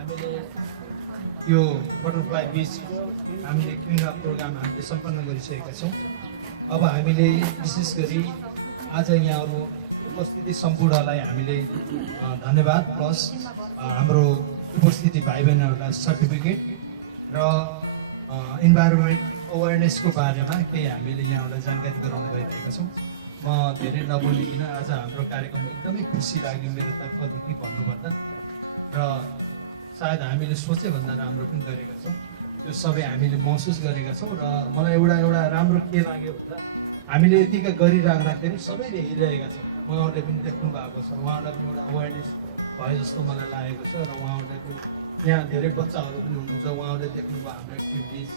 हामीले यो बटरफ्लाई बिच हामीले क्लिनअप प्रोग्राम हामीले सम्पन्न गरिसकेका छौँ। अब हामीले विशेष गरी आज यहाँहरू उपस्थिति सम्पूर्णलाई हामीले धन्यवाद प्लस हाम्रो उपस्थिति भाइ बहिनीहरूलाई सर्टिफिकेट र इन्भाइरोमेन्ट अवेरनेसको बारेमा केही हामीले यहाँहरूलाई जानकारी गराउन गइरहेका छौँ। म धेरै नबोलिकन आज हाम्रो कार्यक्रम एकदमै खुसी लाग्यो मेरो तर्फदेखि भन्नुपर्दा, र सायद हामीले सोचेभन्दा राम्रो पनि गरेका छौँ। त्यो सबै हामीले महसुस गरेका छौँ र मलाई एउटा राम्रो के लाग्यो भन्दा हामीले यतिका गरिराख्दाखेरि सबैले हेरिरहेका छौँ। उहाँहरूले पनि देख्नु भएको छ, उहाँहरूलाई पनि एउटा अवेरनेस भयो जस्तो मलाई लागेको छ र उहाँहरूको यहाँ धेरै बच्चाहरू पनि हुनुहुन्छ, उहाँहरूले देख्नुभयो हाम्रो एक्टिभिटिज,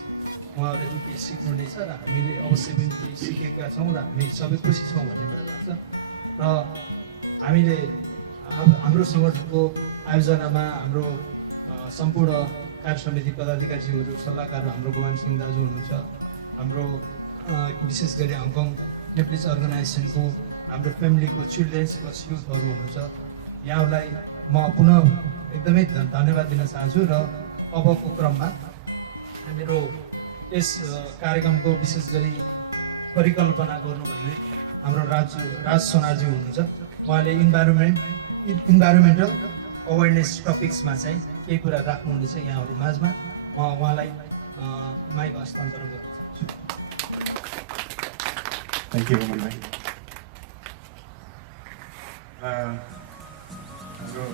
उहाँहरूले पनि केही सिक्नुहुनेछ र हामीले अवश्य पनि केही सिकेका छौँ र हामी सबै खुसी छौँ भन्ने मलाई लाग्छ। र हामीले हाम्रो सङ्गठनको आयोजनामा हाम्रो सम्पूर्ण कार्य समिति पदाधिकारीज्यूहरू, सल्लाहकार हाम्रो गोमान सिंह दाजु हुनुहुन्छ, हाम्रो विशेष गरी हङकङ नेप्लिज अर्गनाइजेसनको हाम्रो फ्यामिलीको चिल्ड्रेन्स प्लस युथहरू हुनुहुन्छ। यहाँहरूलाई म पुनः एकदमै धन्यवाद दिन चाहन्छु र अबको क्रममा मेरो यस कार्यक्रमको विशेष गरी परिकल्पना गर्नु भने हाम्रो राज सोनारजी हुनुहुन्छ। उहाँले इन्भाइरोमेन्टल अवेरनेस टपिक्समा चाहिँ केही कुरा राख्नुहुनेछ यहाँहरू माझमा। म उहाँलाई माइक हस्तान्तरण गर्न चाहन्छु। थ्याङ्क यू रमन भाइ। हाम्रो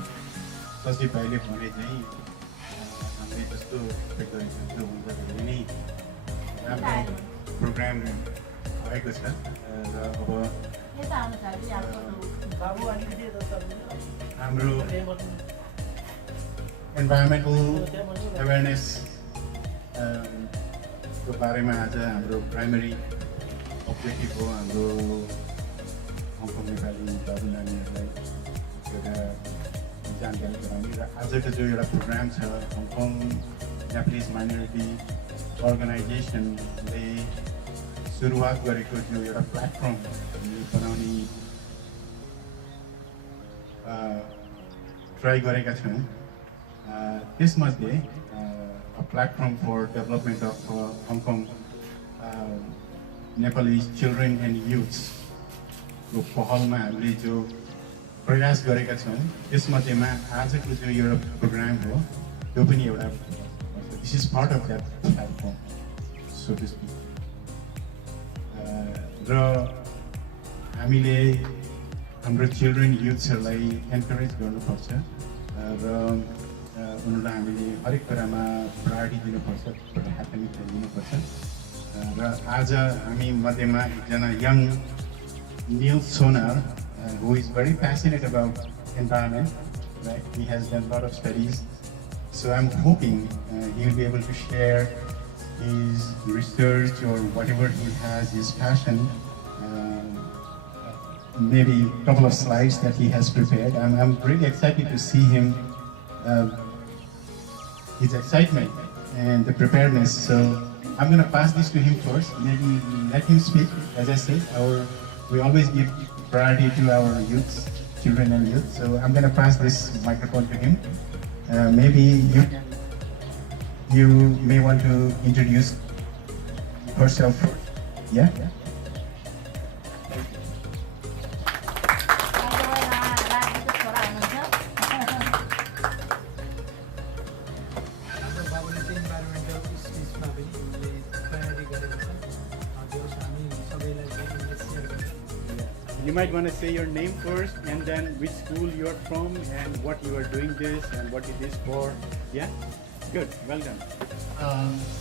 सचिव भाइले भने चाहिँ हामीले जस्तो एक्सपेक्ट गरेको जस्तो हुन्छ धेरै नै राम्रो प्रोग्राम भएको छ र अब हाम्रो इन्भाइरोमेन्टल अवेरनेस को बारेमा आज हाम्रो प्राइमरी अब्जेक्टिभ हो हाम्रो हङकङ नेपाली बाबु नानीहरूलाई एउटा जानकारी गराउने। र आजको जो एउटा प्रोग्राम छ हङकङ नेप्लिज माइनोरिटी अर्गनाइजेसनले सुरुवात गरेको जो एउटा प्लेटफर्म बनाउने ट्राई गरेका छौँ, त्यसमध्ये platform for development of Hong Kong Nepalese children and youths को पहलमा हामीले जो प्रयास गरेका छौँ त्यसमध्येमा आजको जो एउटा प्रोग्राम हो त्यो पनि एउटा this is part of that platform so to speak. र हामीले हाम्रो चिल्ड्रेन युथ्सहरूलाई एन्करेज गर्नुपर्छ र उनीहरूलाई हामीले हरेक कुरामा प्रायोरिटी दिनुपर्छ, प्राथमिकता दिनुपर्छ। र आज हामी मध्येमा एकजना young Neil Sonar, who is very passionate about environment, right? He has done a lot of studies, so I'm hoping he will be able to share his research or whatever he has, his passion, maybe a couple of slides that he has prepared. I'm really excited to see him, his excitement and the preparedness. So I'm going to pass this to him first, maybe let him speak. As I said, we always give priority to our youths, children and youth. So I'm going to pass this microphone to him. Maybe you may want to introduce yourself. Yeah? You might want to say your name first and then which school you're from and what you are doing this and what it is for. Yeah? Good. Well done.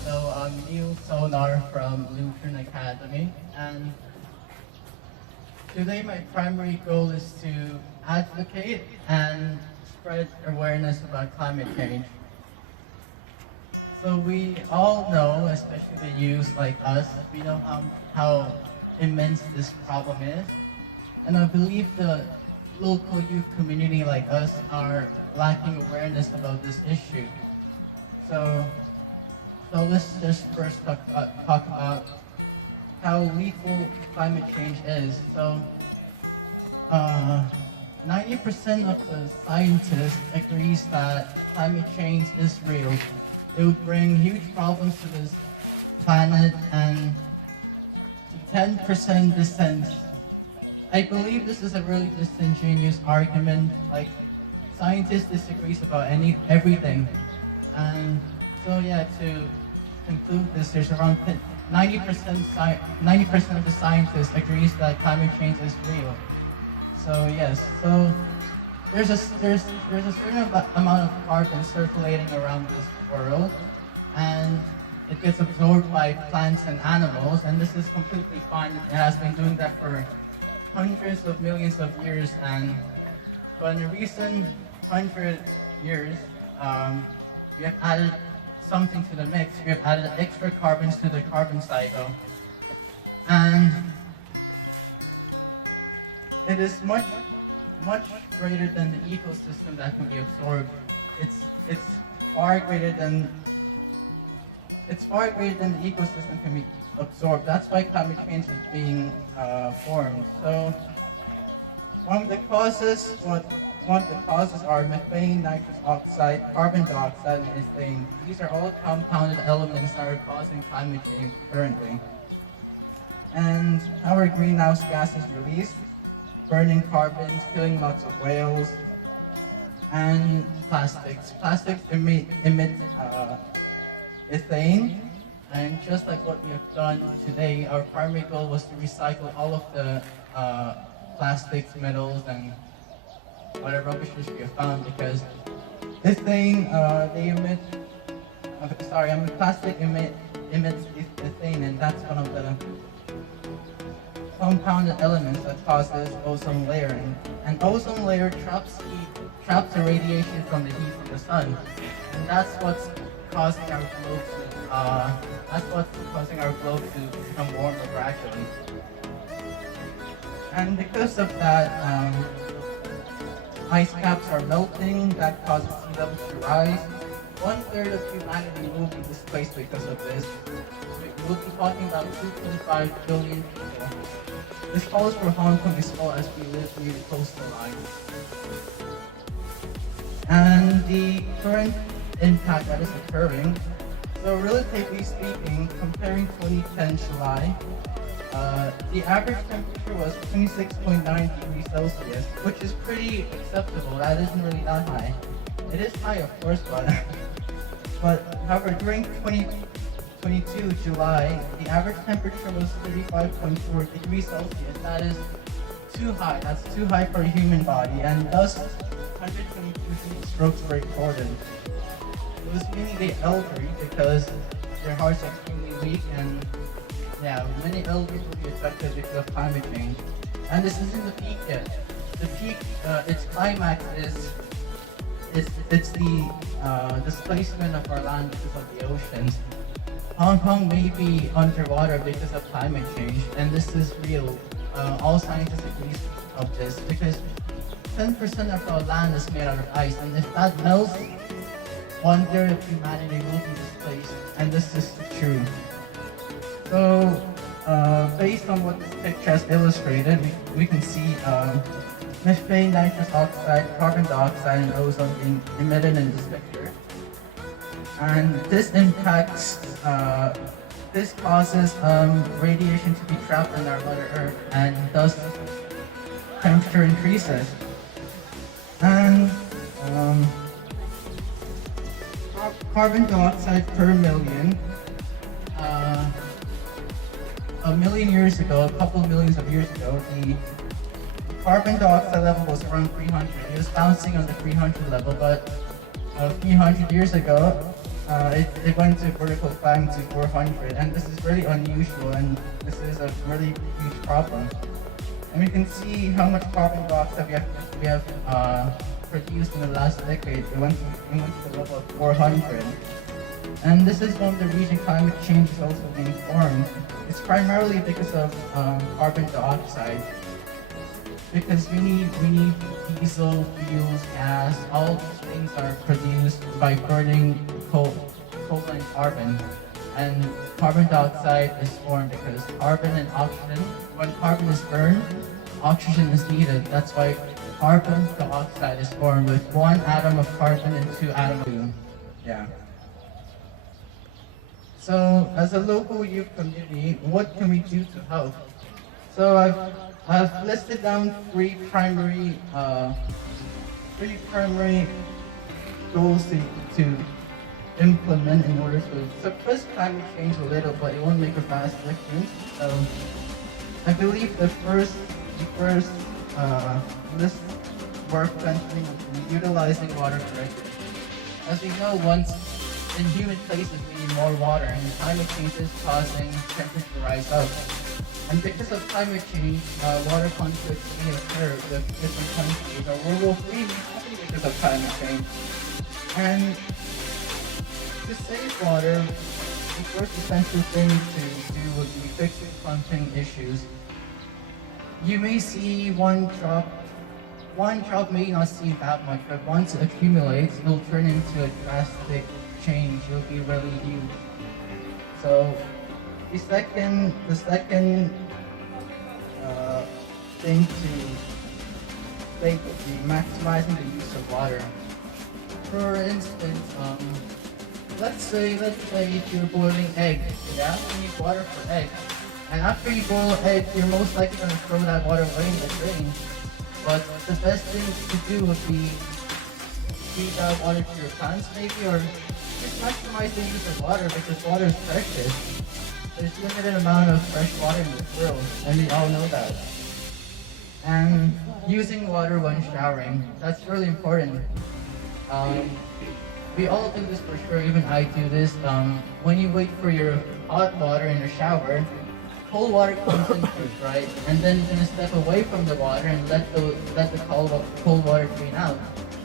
So I'm Neil Sonar from Lutheran Academy, and today my primary goal is to advocate and spread awareness about climate change. So we all know, especially the youth like us, we know how immense this problem is. And I believe the local youth community like us are lacking awareness about this issue. So let's just first talk about how lethal climate change is. So 90% of the scientists agrees that climate change is real. It will bring huge problems to this planet, and 10% dissents. I believe this is a really disingenuous argument. Like, scientists disagrees about everything, and so yeah, to conclude this, there's around 90% of the scientists agrees that climate change is real. So yes, so there's a certain amount of carbon circulating around this world, and it gets absorbed by plants and animals, and this is completely fine. It has been doing that for hundreds of millions of years, but in the recent 100 years, we have added something to the mix. We have added extra carbons to the carbon cycle, and it is much greater than the ecosystem that can be absorbed. It's far greater than the ecosystem can be absorbed. That's why climate change is being formed. So one of the causes are methane, nitrous oxide, carbon dioxide, and ethane. These are all compounded elements that are causing climate change currently. And our greenhouse gases released, burning carbon, killing lots of whales, and plastics. Plastics emit ethane, and just like what we have done today, our primary goal was to recycle all of the plastics, metals, and whatever rubbish we have found, because ethane, plastic emits ethane, and that's one of the compounded elements that causes ozone layering. And ozone layer traps the radiation from the heat from the sun, and that's what's causing our globe to become warmer gradually. And because of that, ice caps are melting. That causes sea levels to rise. 1/3 of humanity will be displaced because of this. We'll be talking about 2.5 billion people. This calls for Hong Kong as well, as we live near the coastal line. And the current impact that is occurring. So relatively speaking, comparing 2010 July, the average temperature was 26.9 degrees Celsius, which is pretty acceptable. That isn't really that high. It is high, of course, but however, during 2022 July, the average temperature was 35.4 degrees Celsius. That is too high. That's too high for a human body, and thus 122 heat strokes were recorded. It was mainly the elderly because their hearts are extremely weak, and yeah, many elderly will be affected because of climate change. And this isn't the peak yet. The peak, its climax is the displacement of our land because of the oceans. Hong Kong may be underwater because of climate change, and this is real. All scientists agree of this, because 10% of our land is made out of ice, and if that melts, 1/3 of humanity will be displaced, and this is true. So, based on what this picture has illustrated, we can see methane, nitrous oxide, carbon dioxide, and ozone being emitted in this picture. And this impacts, this causes radiation to be trapped in our Mother Earth, and thus temperature increases. And carbon dioxide per million. A million years ago, a couple millions of years ago, the carbon dioxide level was around 300. It was bouncing on the 300 level, but a few hundred years ago, it went to vertical climb to 400, and this is really unusual, and this is a really huge problem. And we can see how much carbon dioxide we have produced in the last decade. It went to the level of 400. And this is one of the reasons climate change is also being formed. It's primarily because of carbon dioxide. Because we need diesel, fuels, gas. All these things are produced by burning coal and carbon. And carbon dioxide is formed because carbon and oxygen, when carbon is burned, oxygen is needed. That's why carbon dioxide is formed with 1 atom of carbon and 2 atoms of yeah. So as a local youth community, what can we do to help? So I've listed down three primary goals to implement in order to suppress climate change a little, but it won't make a vast difference. So I believe the first list worth mentioning is utilizing water correctly. As we know, once in humid places we need more water, and climate change is causing temperature to rise up. And because of climate change, water conflicts may occur with different countries, or World War III may happen because of climate change. And to save water, the first essential thing to do would be fixing pumping issues. You may see one drop may not seem that much, but once it accumulates, it'll turn into a drastic change. It'll be really huge. So the second thing to take would be maximizing the use of water. For instance, let's say if you're boiling eggs, yeah, you need water for eggs. And after you boil egg, you're most likely going to throw that water away in the drain. But the best thing to do would be feed that water to your plants maybe, or just maximize the use of water, because water is precious. There's a limited amount of fresh water in this world, and we all know that. And using water when showering, that's really important. We all do this for sure, even I do this. When you wait for your hot water in the shower, cold water comes in first, right? And then you're gonna step away from the water and let the cold water drain out.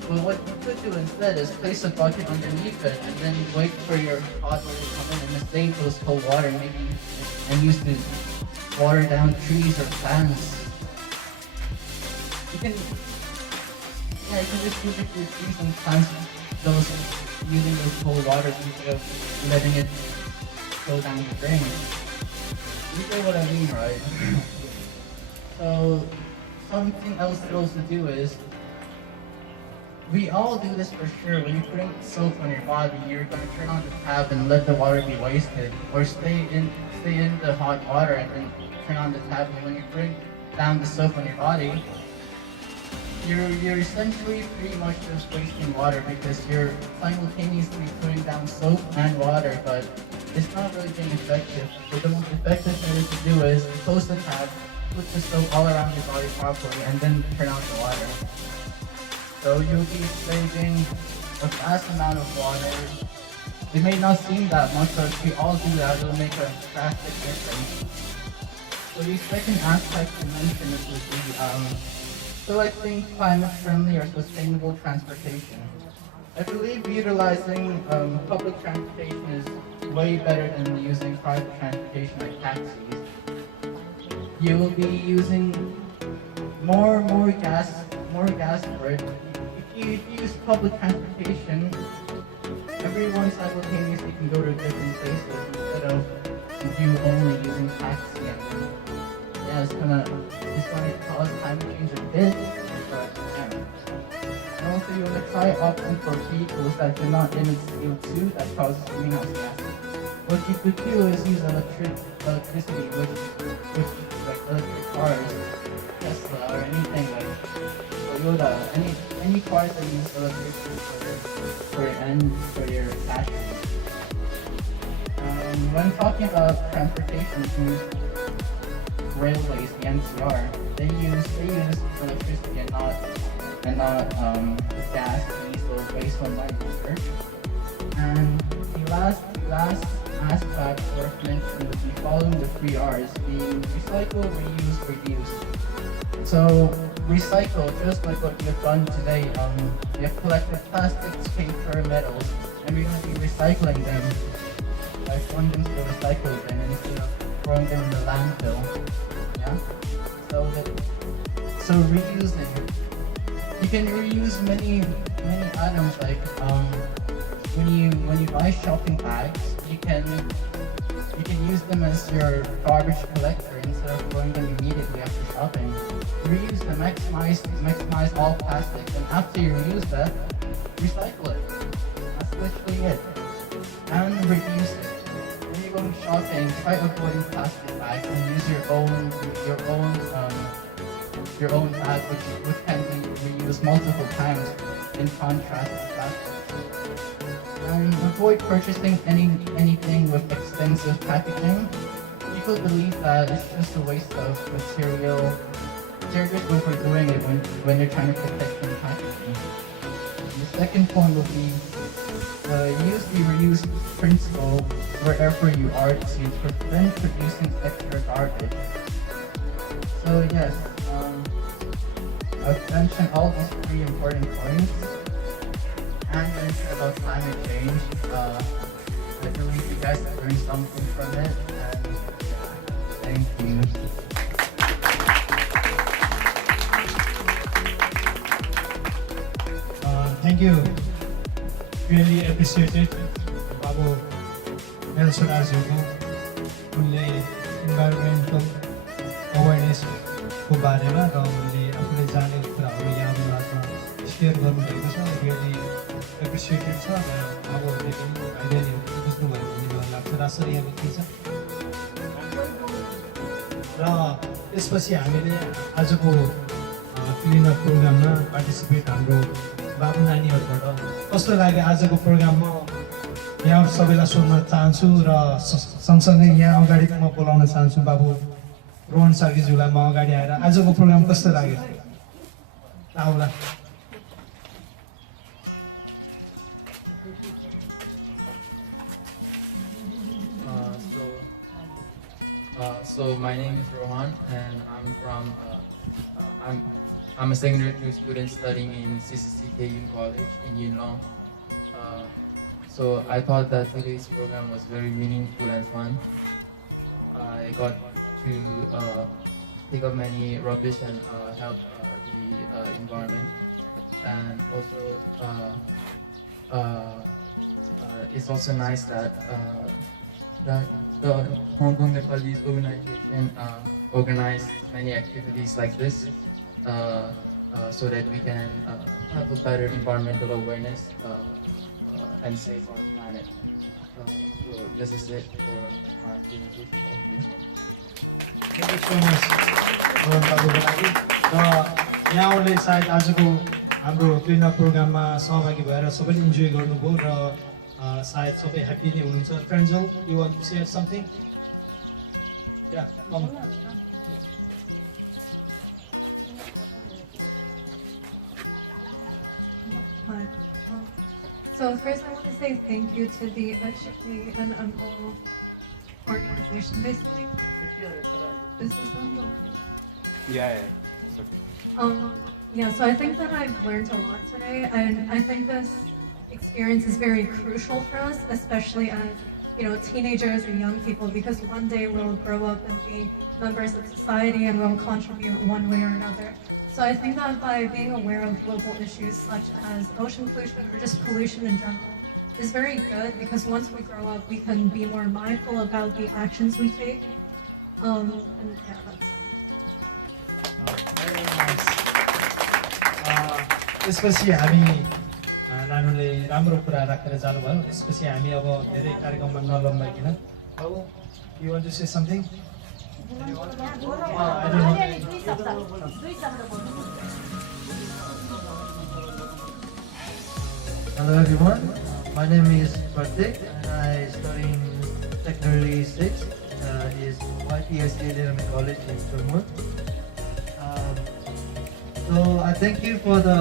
But what you could do instead is place a bucket underneath it and then wait for your hot water to come in and save those cold water, maybe, and use to water down trees or plants. You can just use it for your trees and plants, using those cold water instead of letting it go down the drain. You get what I mean, right? So, something else to also do is, we all do this for sure. When you're putting soap on your body, you're going to turn on the tap and let the water be wasted, or stay in the hot water and then turn on the tap. And when you bring down the soap on your body, you're essentially pretty much just wasting water, because you're simultaneously putting down soap and water, but it's not really being effective. So the most effective thing to do is close the tap, put the soap all around your body properly, and then turn on the water. So you'll be saving a vast amount of water. It may not seem that much, but if we all do that, it'll make a drastic difference. So the second aspect to mention is would be selecting climate-friendly or sustainable transportation. I believe utilizing public transportation is way better than using private transportation like taxis. You will be using more gas for it. If you use public transportation, everyone simultaneously can go to different places instead of you only using taxi. And yeah, it's gonna cause climate change a bit, but yeah. And also you want to try opting for vehicles that do not emit CO2 that causes greenhouse gases. What you could do is use electricity, which like electric cars, Tesla, or anything like Toyota, any cars that use electricity for your batteries. When talking about transportation, use railways, the NCR, they use electricity and not gas, diesel, based on my research. And the last aspect worth mentioning would be following the 3 R's, being recycle, reuse, reduce. So recycle, just like what we have done today. We have collected plastics, paper, metals, and we're going to be recycling them, like throwing them to the recycle bin instead of throwing them in the landfill. Yeah. So reusing. You can reuse many items, like when you buy shopping bags, you can use them as your garbage collector instead of throwing them immediately after shopping. Reuse them, maximize all plastics, and after you reuse that, recycle it. That's literally it. And reduce it. When you're going shopping, try avoiding plastic bags and use your own bag, which can be reused multiple times in contrast to plastic. And avoid purchasing anything with expensive packaging. People believe that it's just a waste of material. They're just overdoing it when you're trying to protect from packaging. The second point will be use the reuse principle wherever you are to prevent producing extra garbage. So yes, I've mentioned all these three important points and mentioned about climate change. I believe you guys have learned something from it, and thank you. Thank you. Really appreciated. Babu Nelson Azuko, उनले environmental awareness को बारेमा र उनले आफूले जानेको कुराहरू यहाँको माझमा सेयर गर्नुभएको छ. रियली एप्रिसिएटेड छ र बाबुहरूले पनि आइडियाहरू बुझ्नुभयो भन्ने मलाई लाग्छ. रासरी यहाँ बुझ्दैछ र त्यसपछि हामीले आजको क्लिनअप प्रोग्राममा पार्टिसिपेट हाम्रो बाबु नानीहरूबाट कस्तो लाग्यो आजको प्रोग्राममा यहाँ सबैलाई सोध्न चाहन्छु र सँगसँगै यहाँ अगाडि म बोलाउन चाहन्छु बाबु रोहन सार्कीज्यूलाई. म अगाडि आएर आजको प्रोग्राम कस्तो लाग्यो आउला. So my name is Rohan, and I'm a secondary student studying in CCCKU College in Yunlong. So I thought that today's program was very meaningful and fun. I got to pick up many rubbish and help the environment, and also it's also nice that the Hong Kong Nepalese organization organized many activities like this so that we can have a better environmental awareness and save our planet. So this is it for my presentation. Thank you. Thank you so much. Rohan बाबुको लागि र यहाँहरूले सायद आजको हाम्रो clean-up प्रोग्राममा सहभागी भएर सबैले इन्जोय गर्नुभयो र सायद सबै ह्याप्पी नै हुनुहुन्छ. फ्रेन्ड्सहरू, you want to say something? या कम. Hi. So first I want to say thank you to the NMO organization. Basically, this is them. Yeah. It's okay. Yeah, so I think that I've learned a lot today, and I think this experience is very crucial for us, especially as teenagers and young people, because one day we'll grow up and be members of society and we'll contribute one way or another. So I think that by being aware of global issues such as ocean pollution or just pollution in general is very good, because once we grow up we can be more mindful about the actions we take. And yeah, that's it. Very nice. त्यसपछि हामी नानुले राम्रो कुरा राखेर जानुभयो. त्यसपछि हामी अब धेरै कार्यक्रममा नलम्बाइकन बाबु, you want to say something? Hello everyone, my name is Pratik and I study in secondary 6 is YPSC College in Vermont. So I thank you for the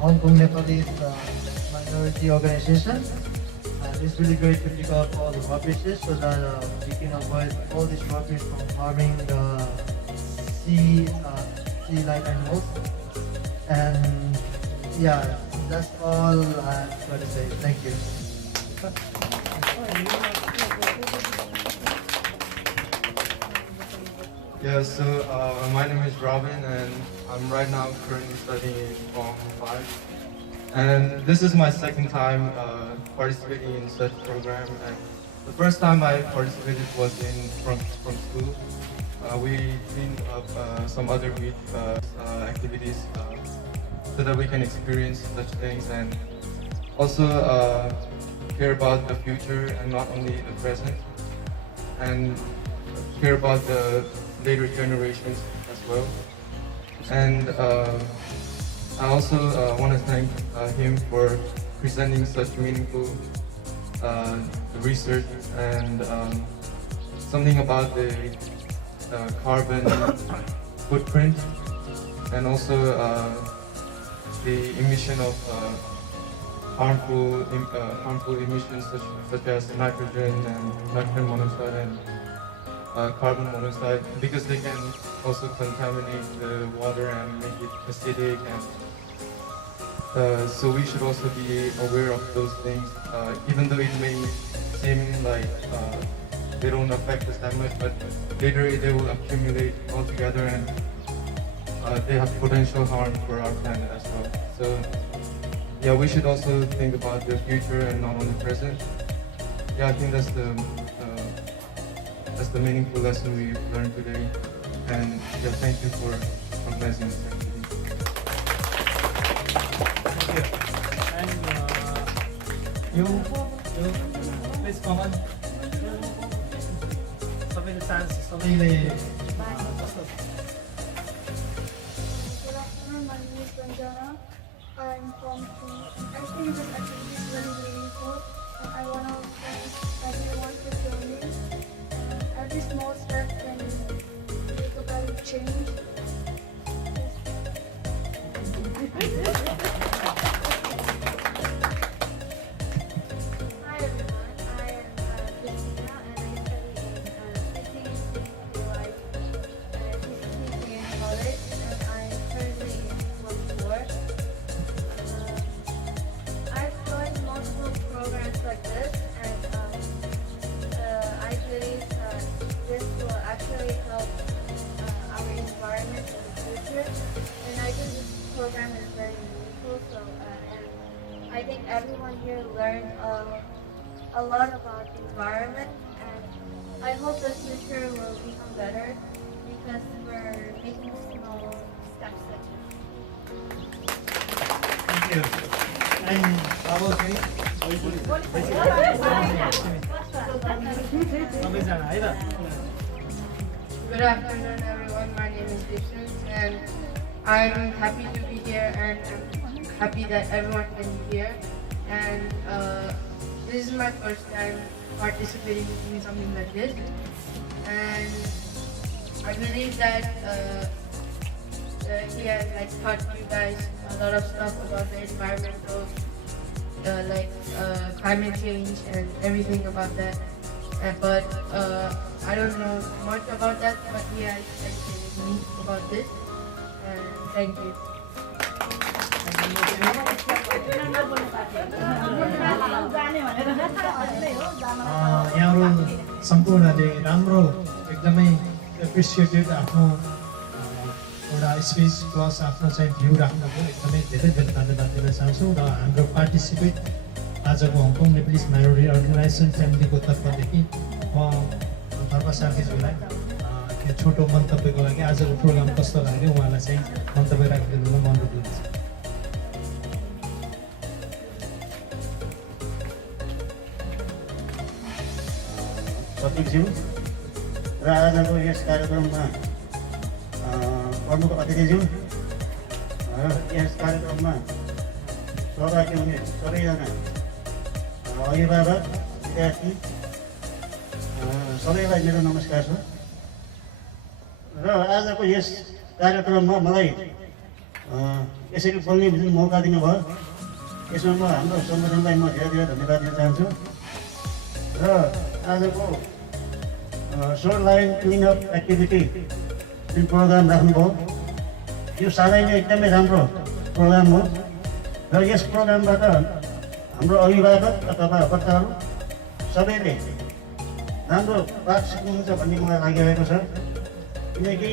Hong Kong Nepalese minority organization. It's really great to pick up all the rubbish so that we can avoid all this rubbish from harming the sea life animals. And yeah, that's all I've got to say. Thank you. Yeah, so my name is Robin, and I'm right now currently studying in Form 5. And this is my second time participating in such program. And the first time I participated was from school. We cleaned up some other beach activities so that we can experience such things and also care about the future and not only the present, and care about the later generations as well. And I also want to thank him for presenting such meaningful research and something about the carbon footprint and also the emission of harmful emissions such as nitrogen and nitrogen monoxide and carbon monoxide, because they can also contaminate the water and make it acidic, and so we should also be aware of those things, even though it may seem like they don't affect us that much, but later they will accumulate altogether and they have potential harm for our planet as well. So yeah, we should also think about the future and not only the present. Yeah, I think that's the meaningful lesson we learned today. And yeah, thank you for organizing this activity. Thank you. And you please come on. सबैले chance सबैले Good afternoon, my name is Sanjana. I'm from I think this activity is very meaningful and I want to thank everyone for joining. Every small step can make a big change. Hi everyone, I am Christina and I study in PCC College and I'm currently in World 4. I've joined multiple programs like this and I believe this will actually help our environment in the future. And I think this program is very meaningful. So and I think everyone here learned a lot about the environment, and I hope the future will become better because we're making small steps like this. Thank you. And about me? सबैजना है त Good afternoon, everyone. My name is Dixon, and I'm happy to be here, and I'm happy that everyone can be here. And this is my first time participating in something like this, and I believe that he has taught you guys a lot of stuff about the environmental, climate change and everything about that. But I don't know much about that, but he has educated me about this. And thank you. यहाँहरू सम्पूर्णले राम्रो एकदमै appreciated आफ्नो एउटा space plus आफ्नो चाहिँ view राख्नको एकदमै धेरै धेरै धन्यवाद दिन चाहन्छु र हाम्रो पार्टिसिपेट आजको हङकङ नेपालिज माइनोरिटी अर्गनाइजेसन फ्यामिलीको तर्फदेखि म धर्म साथीज्यूलाई यो छोटो मन्तव्यको लागि आजको प्रोग्राम कस्तो लाग्यो उहाँलाई चाहिँ मन्तव्य राखिदिनु म अनुरोध गर्छु। सतीज्यू र आजको यस कार्यक्रममा प्रमुख अतिथिज्यू र यस कार्यक्रममा सहभागी हुने सबैजना अभिभावक विद्यार्थी सबैलाई मेरो नमस्कार छ। र आजको यस कार्यक्रममा मलाई यसरी बोल्ने जुन मौका दिनुभयो यसमा म हाम्रो सङ्गठनलाई म धेरै धेरै धन्यवाद दिन चाहन्छु। र आजको Shoreline क्लिनअप एक्टिभिटी जुन प्रोग्राम राख्नुभयो यो साह्रै नै एकदमै राम्रो प्रोग्राम हो र यस प्रोग्रामबाट हाम्रो अभिभावक अथवा बच्चाहरू सबैले राम्रो पाठ सिक्नुहुन्छ भन्ने मलाई लागिरहेको छ, किनकि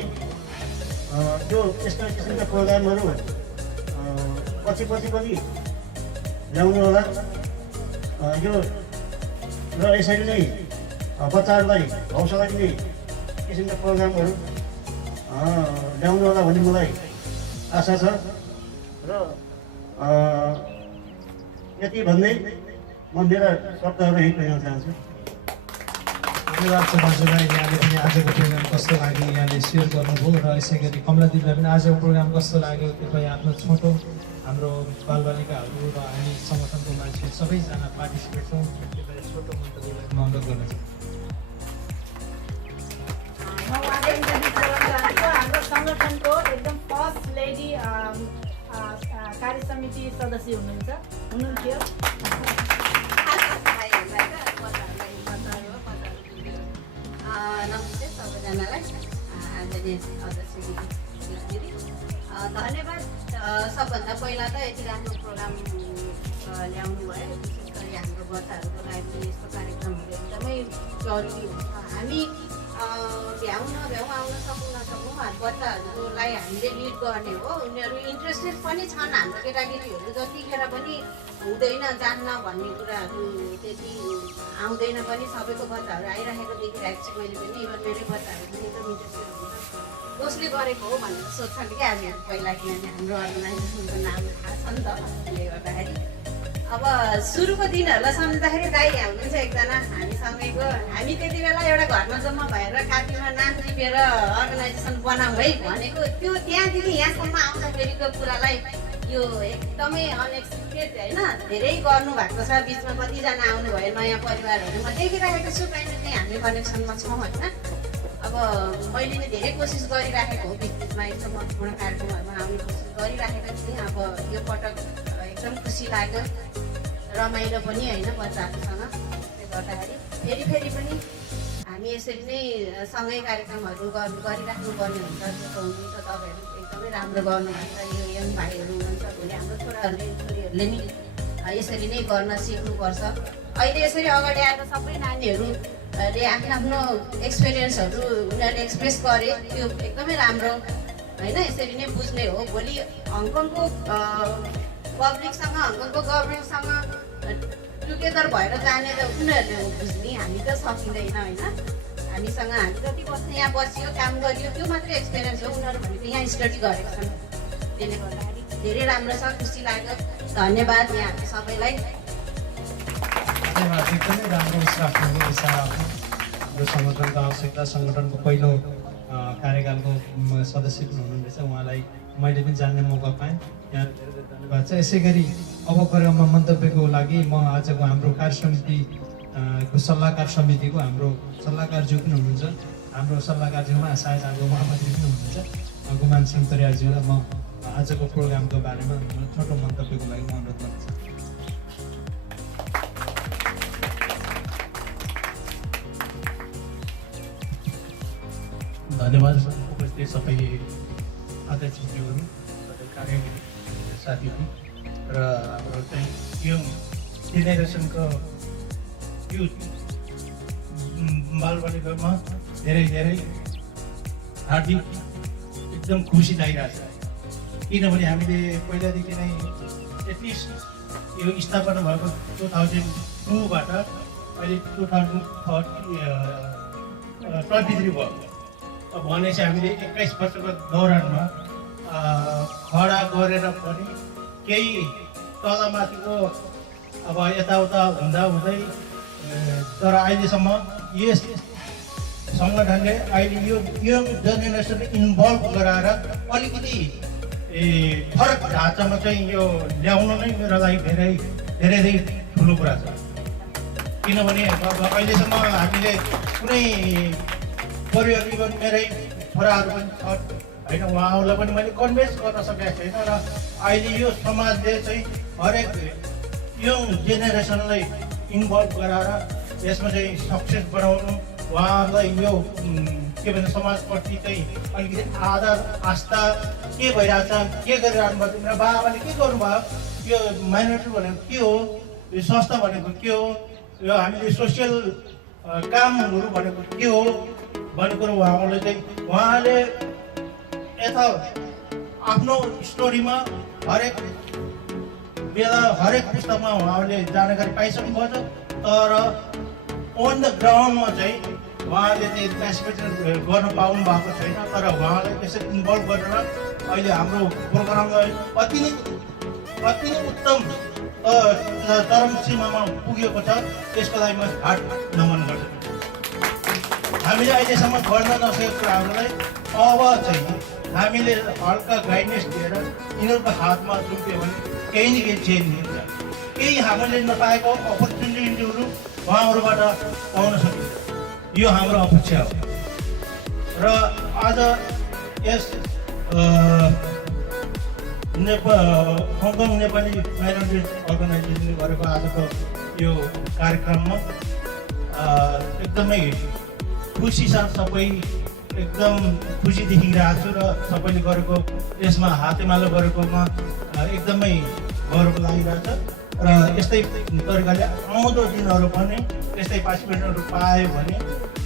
यो यस्तो किसिमका प्रोग्रामहरू पछि पनि ल्याउनु होला। यो र यसरी नै बच्चाहरूलाई हौसला दिने किसिमका प्रोग्रामहरू ल्याउनु होला भन्ने मलाई आशा छ र यति भन्दै म मेरा शब्दहरू यहीँ टुङ्ग्याउन चाहन्छु। धन्यवाद छ दाजुभाइ, यहाँले पनि आजको प्रोग्राम कस्तो लाग्यो यहाँले सेयर गर्नुभयो र यसै गरी कमला दिदीलाई पनि आजको प्रोग्राम कस्तो लाग्यो कृपया आफ्नो छोटो हाम्रो बालबालिकाहरू र हामी सङ्गठनको मान्छे सबैजना पार्टिसिपेट छौँ, कृपया छोटो मन्तव्यलाई म अनुरोध गर्न चाहन्छु। म उहाँले इन्ट्रोड्युस गर्न चाहन्छु। हाम्रो सङ्गठनको एकदम फर्स्ट लेडी कार्य समिति सदस्य हुनुहुन्थ्यो। नमस्ते सबैजनालाई, आदरणीय अध्यक्ष दिदी धन्यवाद। सबभन्दा पहिला त यति राम्रो प्रोग्राम ल्याउनु भयो। विशेष गरी हाम्रो बच्चाहरूको लागि यस्तो कार्यक्रमहरू एकदमै जरुरी हुन्छ। हामी भ्याउँ नभ्याउँ आउन सकौँ नसकौँ बच्चाहरूलाई हामीले लिड गर्ने हो। उनीहरू इन्ट्रेस्टेड पनि छन्। हाम्रो केटाकेटीहरू जतिखेर पनि हुँदैन जान्न भन्ने कुराहरू त्यति आउँदैन पनि। सबैको बच्चाहरू आइरहेको देखिरहेको छु मैले पनि। इभन मेरै बच्चाहरू पनि एकदम इन्ट्रेस्टेड हुन्छ। कसले गरेको हो भनेर सोध्छन् कि हामी पहिला, किनभने हाम्रो अर्गनाइजेसनको नाम थाहा छ नि त। त्यसले गर्दाखेरि अब सुरुको दिनहरूलाई सम्झँदाखेरि दाइ हुनुहुन्छ एकजना हामीसँगैको। हामी त्यति बेला एउटा घरमा जम्मा भएर कापीमा नाम टिपेर अर्गनाइजेसन बनाऊँ है भनेको त्यो त्यहाँदेखि यहाँसम्म आउँदाखेरिको कुरालाई यो एकदमै अनएक्सपेक्टेड होइन। धेरै गर्नुभएको छ। बिचमा कतिजना आउनुभयो नयाँ परिवारहरू म देखिरहेको छु। कहीँ न कहीँ हामी कनेक्सनमा छौँ होइन। अब मैले नै धेरै कोसिस गरिराखेको हो बिचमा यस्तो महत्त्वपूर्ण कार्यक्रमहरूमा आउने कोसिस गरिराखेको थिएँ। अब यो पटक एकदम खुसी लाग्यो, रमाइलो पनि होइन बच्चाहरूसँग। त्यसले गर्दाखेरि फेरि पनि हामी यसरी नै सँगै कार्यक्रमहरू गरिराख्नु पर्ने हुन्छ जस्तो हुनुहुन्छ। तपाईँहरू एकदमै राम्रो गर्नुहुन्छ। यो यङ भाइहरू हुनुहुन्छ, भोलि हाम्रो छोरीहरूले नि यसरी नै गर्न सिक्नुपर्छ। अहिले यसरी अगाडि आएर सबै नानीहरूले आफ्नो एक्सपिरियन्सहरू उनीहरूले एक्सप्रेस गरे, त्यो एकदमै राम्रो होइन। यसरी नै बुझ्ने हो। भोलि हङकङको पब्लिकसँग हङकङको गभर्मेन्टसँग टुगेदर भएर जाने त उनीहरूले बुझ्ने, हामी त सकिँदैन होइन। हामीसँग हामी जति बस्ने यहाँ बसियो काम गरियो त्यो मात्रै एक्सपिरियन्स हो। उनीहरू भनेको यहाँ स्टडी गरेको छन्। त्यसले गर्दाखेरि धेरै राम्रो छ, खुसी लाग्यो। धन्यवाद यहाँहरू सबैलाई। धन्यवाद। एकदमै राम्रो स्टाफ विचार हाम्रो सङ्गठनको आवश्यकता। सङ्गठनको पहिलो कार्यकालको सदस्य पनि हुनुहुँदैछ, उहाँलाई मैले पनि जान्ने मौका पाएँ। यहाँ धेरै धेरै धन्यवाद छ। यसै गरी अबको क्रममा मन्तव्यको लागि म आजको हाम्रो कार्य समितिको सल्लाहकार समितिको हाम्रो सल्लाहकारज्यू पनि हुनुहुन्छ। हाम्रो सल्लाहकारज्यूमा सायद आज महामन्त्री पनि हुनुहुन्छ गुमान सिंह तरियाज्यूलाई म आजको प्रोग्रामको बारेमा छोटो मन्तव्यको लागि म अनुरोध गर्न चाहन्छु। धन्यवाद उपस्थित सबै अध्यक्षज्यूहरू, सबै कार्य साथीहरू र हाम्रो चाहिँ यो जेनेरेसनको युथ बालबालिकामा धेरै धेरै हार्दिक एकदम खुसी लागिरहेको छ। किनभने हामीले पहिलादेखि नै एटलिस्ट यो स्थापना भएको 2002बाट अहिले 2023 भयो। भने चाहिँ हामीले 21 वर्षको दौरानमा खडा गरेर पनि केही तलमाथिको अब यताउता हुँदै तर अहिलेसम्म यस सङ्गठनले अहिले यो यङ जेनेरेसन इन्भल्भ गराएर अलिकति फरक ढाँचामा चाहिँ यो ल्याउनु नै मेरो लागि धेरै धेरै ठुलो कुरा छ। किनभने अब अहिलेसम्म हामीले कुनै परिवार इभन मेरै छोराहरू पनि छ होइन, उहाँहरूलाई पनि मैले कन्भिन्स गर्न सकेको छैन। र अहिले यो समाजले चाहिँ हरेक यङ जेनेरेसनलाई इन्भल्भ गराएर यसमा चाहिँ सक्सेस बनाउनु, उहाँहरूलाई यो के भन्छ समाजप्रति चाहिँ अलिकति आदर आस्था के भइरहेछ, के गरिरहनु भएको, मेरो बाबाले के गर्नुभयो, यो माइनोरिटी भनेको के हो, यो संस्था भनेको के हो, यो हामीले सोसियल कामहरू भनेको के हो भन्ने कुरो उहाँले यता आफ्नो स्टोरीमा हरेक मेला हरेक पुस्तकमा उहाँहरूले जानकारी पाइसक्नुभएको छ, तर अन द ग्राउन्डमा चाहिँ उहाँले चाहिँ ट्रान्समिट गर्न पाउनु भएको छैन। तर उहाँलाई त्यसरी इन्भल्भ गरेर अहिले हाम्रो प्रोग्रामलाई अति नै उत्तम चरम सीमामा पुगेको छ। त्यसको लागि म हार्ट नमन गर्छु। हामीले अहिलेसम्म गर्न नसकेको कुराहरूलाई अब चाहिँ हामीले हल्का गाइडेन्स दिएर यिनीहरूको हातमा सुम्प्यो भने केही न केही चेन्ज हुन्छ। केही हामीले नपाएको अपर्च्युनिटीहरू उहाँहरूबाट पाउन सकिन्छ, यो हाम्रो अपेक्षा हो। र आज यस हङकङ नेपाली माइनोरिटी अर्गनाइजेसनले गरेको आजको यो कार्यक्रममा एकदमै खुसी साथ सबै एकदम खुसी देखिरहेको छु। र सबैले गरेको यसमा हातेमालो गरेकोमा एकदमै गौरव लागिरहेछ। र यस्तै तरिकाले आउँदो दिनहरू पनि यस्तै पार्टिसिपेन्टहरू पायो भने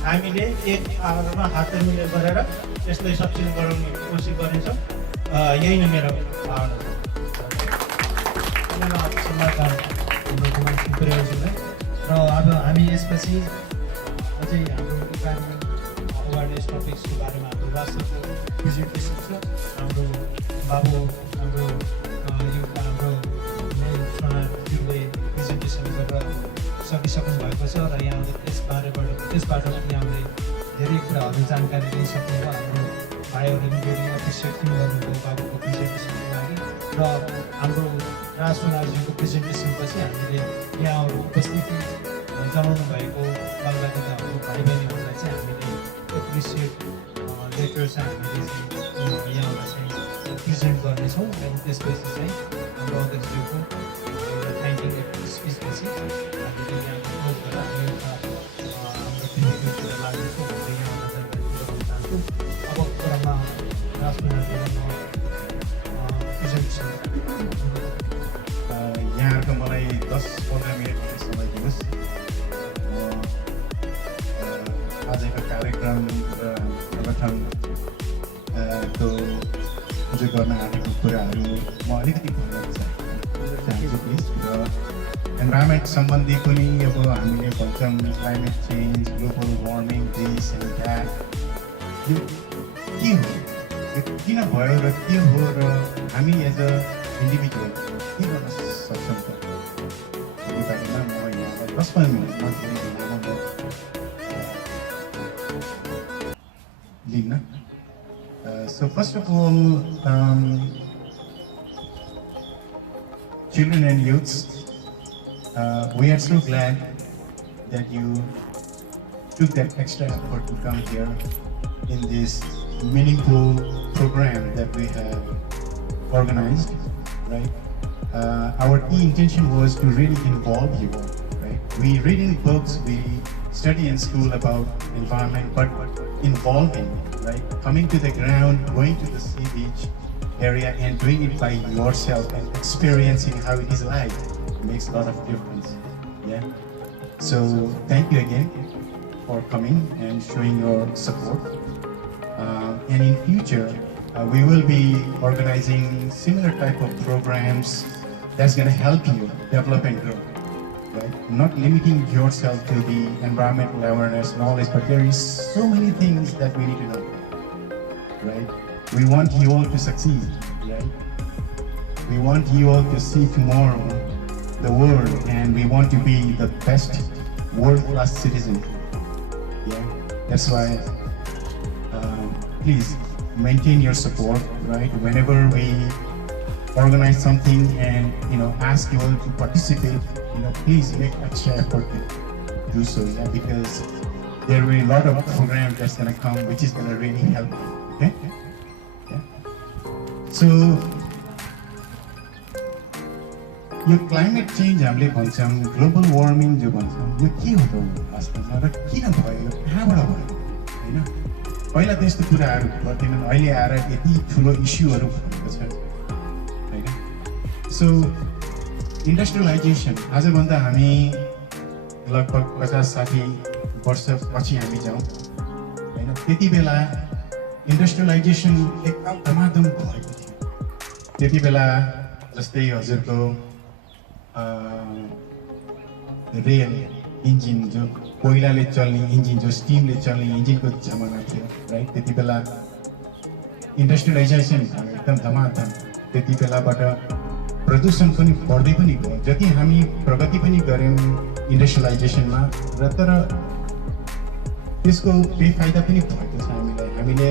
हामीले एक आधारमा हातेमिले गरेर यसलाई सक्सेस गराउने कोसिस गर्नेछौँ। यही नै मेरो भावना छ। धन्यवाद सल्लाहकार सुप्रियाजीलाई। र अब हामी यसपछि अझै हाम्रो इन्भाइरोमेन्ट अवेरनेस टपिक्सको बारेमा हाम्रो राष्ट्रको प्रेजेन्टेसन छ। हाम्रो बाबु हाम्रो हाम्रो प्रेजेन्टेसन गरेर सकिसक्नु भएको छ। र यहाँले त्यसबाट यहाँले धेरै कुराहरू जानकारी लिइसक्नुभयो। हाम्रो भाइहरूले पनि धेरै एप्रिसिएट पनि गर्नुभयो बाबुको प्रेजेन्टेसनको लागि। र हाम्रो राज सुनारजीको प्रेजेन्टेसनपछि हामीले यहाँहरू उपस्थिति जनाउनु भएको बालबालिकाहरू भाइ बहिनीहरूलाई चाहिँ हामीले एप्रिसिएट लेटर चाहिँ हामीले यहाँलाई चाहिँ प्रेजेन्ट गर्नेछौँ। अनि त्यसपछि चाहिँ हाम्रो अध्यक्षज्यूको एउटा थ्याङ्किङ स्पिचपछि हामीले यहाँ क्लोज गरेर हामी एउटा हाम्रो टिभीतिर लाग्नेछौँ। र यहाँलाई जानकारी गराउन चाहन्छु। अब क्रममा राजकुमारजीलाई म प्रेजेन्टेसन यहाँहरूको मलाई 10-15 मिनट समय दिनुहोस्। आजको कार्यक्रम र सङ्गठनको जो गर्न आँटेको कुराहरू म अलिकति भन्न चाहन्छु प्लिज। र इन्भाइरोमेन्ट सम्बन्धी पनि अब हामीले भन्छौँ climate change, global warming, this and that, यो के हो, यो किन भयो र के हो, र हामी एज अ इन्डिभिजुअल के गर्न सक्छौँ त, यो बारेमा म यहाँलाई 10-15 minute लिन्न। So first of all, children and youths, we are so glad that you took that extra effort to come here in this meaningful program that we have organized, right? Our key intention was to really involve you all, right? We read in books, we study in school about environment, but involving, right? Coming to the ground, going to the sea beach area and doing it by yourself and experiencing how it is like makes a lot of difference, yeah? So thank you again for coming and showing your support. And in future, we will be organizing similar type of programs that's going to help you develop and grow, right? Not limiting yourself to the environmental awareness knowledge, but there is so many things that we need to know, right? We want you all to succeed, right? We want you all to see tomorrow the world, and we want to be the best world-class citizen, yeah? That's why please maintain your support, right? Whenever we organize something and ask you all to participate, please make extra effort to do so, yeah, because there will be a lot of programs that's going to come which is going to really help you, okay? Yeah. So यो climate change हामीले भन्छौँ, global warming जो भन्छौँ, यो के हो त वास्तवमा र किन भयो, कहाँबाट भयो, होइन? पहिला त यस्तो कुराहरू गर्दैनन्, अहिले आएर यति ठुलो इस्युहरू भएको छ, होइन? सो इन्डस्ट्रियलाइजेसन आजभन्दा हामी लगभग 50-60 वर्ष पछि हामी जाउँ, होइन? त्यति बेला इन्डस्ट्रियलाइजेसन एकदम धमाधम भएको थियो। त्यति बेला जस्तै हजुरको रेल इन्जिन जो कोइलाले चल्ने इन्जिन जो स्टिमले चल्ने इन्जिनको जमाना थियो राइट त्यति बेला इन्डस्ट्रियलाइजेसन एकदम धमाधम त्यति बेलाबाट प्रदूषण पनि बढ्दै पनि गयो जति हामी प्रगति पनि गऱ्यौँ इन्डस्ट्रियलाइजेसनमा र तर त्यसको बेफाइदा पनि भएको छ हामीले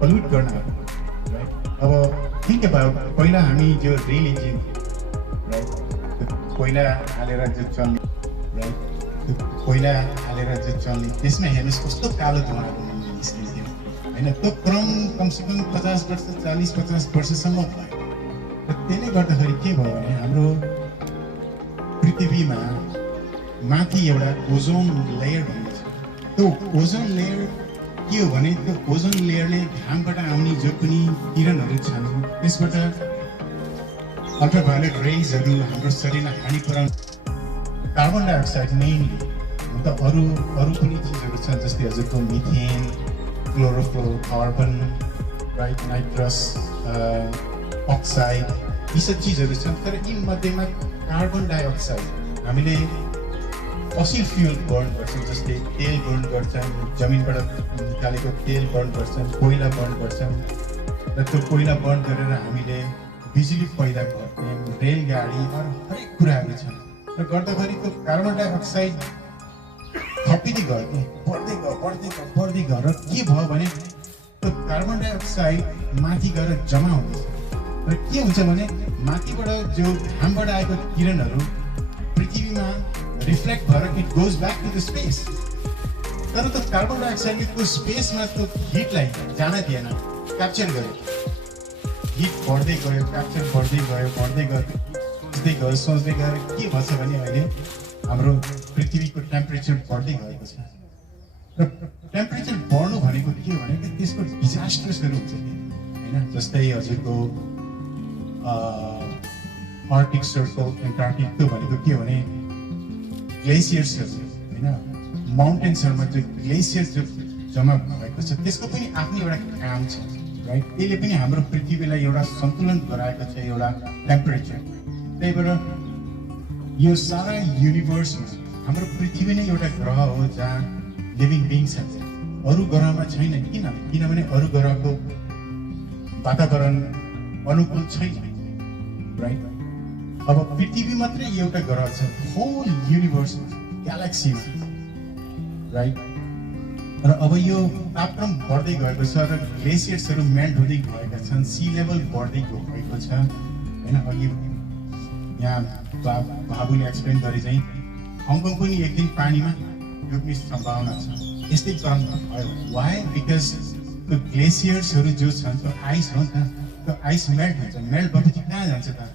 पल्युट गर्न राइट अब थिङ्क अबाउट पहिला हामी जो रेल इन्जिन राइट कोइला हालेर जो चल्ने राइट कोइला हालेर जो चल्ने त्यसमा हेर्नुहोस् कस्तो कालो धुवाँहरू निस्किन्थ्यो होइन त्यो क्रम कमसेकम 50 वर्ष 40-50 वर्षसम्म भयो र त्यसले गर्दाखेरि के भयो भने हाम्रो पृथ्वीमा माथि एउटा ओजोन लेयर भन्ने छ त्यो ओजोन लेयर के हो भने त्यो ओजोन लेयरले घामबाट आउने जो पनि किरणहरू छन् त्यसबाट अल्ट्राभायोलेट रेजहरू हाम्रो शरीरमा हानि पुर्याउने कार्बन डाइअक्साइड मेनली अन्त अरू पनि चिजहरू छन् जस्तै हजुरको methane chlorofluorocarbon right nitrous oxide यी सब चिजहरू छन् तर यी मध्येमा कार्बन डाइअक्साइड हामीले फसिल फ्युल बर्न गर्छौँ जस्तै तेल बर्न गर्छन् जमिनबाट निकालेको तेल बर्न गर्छन् कोइला बर्न गर्छन् र त्यो कोइला बर्न गरेर हामीले बिजुली पैदा गर्थ्यौँ रेलगाडी अरू हरेक कुराहरू छन् र गर्दाखेरि त्यो कार्बन डाइअक्साइड थपिँदै गयो बढ्दै गयो र के भयो भने त्यो कार्बन डाइअक्साइड माथि गएर जम्मा हुन्छ र के हुन्छ भने माथिबाट जो घामबाट आएको किरणहरू पृथ्वीमा रिफ्लेक्ट भएर it goes back to the space तर त्यो कार्बन डाइअक्साइडले त्यो स्पेसमा त्यो हिटलाई जान दिएन क्याप्चर गर्यो हिट बढ्दै गयो क्याप्चर बढ्दै गयो सोच्दै गएर के भन्छ भने अहिले हाम्रो पृथ्वीको टेम्परेचर बढ्दै गएको छ र टेम्परेचर बढ्नु भनेको के हो भने त्यसको डिजास्टर्सहरू हुन्छ होइन जस्तै हजुरको आर्टिक सर्कल एन्टार्क्टिक त्यो भनेको के हो भने ग्लेसियर्सहरू होइन माउन्टेन्सहरूमा जो ग्लेसियर्स जो जम्मा भएको छ त्यसको पनि आफ्नै एउटा काम छ राइट त्यसले पनि हाम्रो पृथ्वीलाई एउटा सन्तुलन गराएको छ एउटा टेम्परेचर त्यही भएर यो सारा युनिभर्समा हाम्रो पृथ्वी नै एउटा ग्रह हो जहाँ लिभिङ बिङ्सहरू अरू ग्रहमा छैन किनभने अरू ग्रहको वातावरण अनुकूल छैन राइट अब पृथ्वी मात्रै एउटा ग्रह छ होल युनिभर्स ग्यालेक्सीमा राइट र अब यो तापक्रम बढ्दै गएको छ र ग्लेसियर्सहरू मेल्ट हुँदै गएका छन् सी लेभल बढ्दै गएको छ होइन अघि यहाँ बाबुले एक्सप्लेन गरे चाहिँ हङकङ पनि एक दिन पानीमा डुब्ने सम्भावना छ यस्तै क्रम भयो वाइ बिकज त्यो ग्लेसियर्सहरू जो छन् त्यो आइस हो नि त त्यो आइस मेल्ट हुन्छ मेल्ट भएपछि कहाँ जान्छ त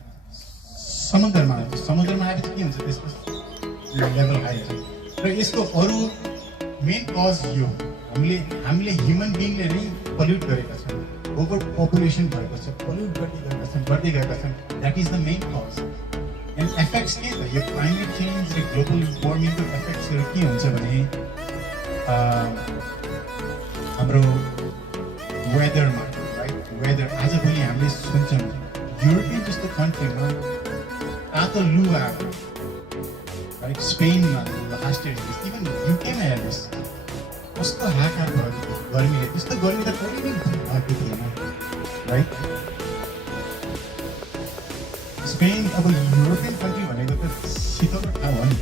समुद्रमा आउँछ समुद्रमा आएपछि के हुन्छ त्यसको लेभल हाई हुन्छ र यसको अरू मेन कज यो हामीले ह्युमन बिङले नै पल्युट गरेका छौँ ओभर पपुलेसन भएको छ पल्युट गर्दै गएका छन् that is the main cause and effects के त यो क्लाइमेट चेन्ज र ग्लोबल वार्मिङको एफेक्ट्सहरू के हुन्छ भने हाम्रो वेदरमा राइट वेदर आजभोलि हामीले सुन्छौँ युरोपियन जस्तो कन्ट्रीमा तातो लु आएको राइट स्पेनमा लास्ट इयर इभन युकेमा हेर्नुहोस् कस्तो हाहाकार भयो गर्मीले त्यस्तो गर्मी त कहिले पनि भएको थिएन राइट स्पेन अब युरोपियन कन्ट्री भनेको त शीतलको ठाउँ हो नि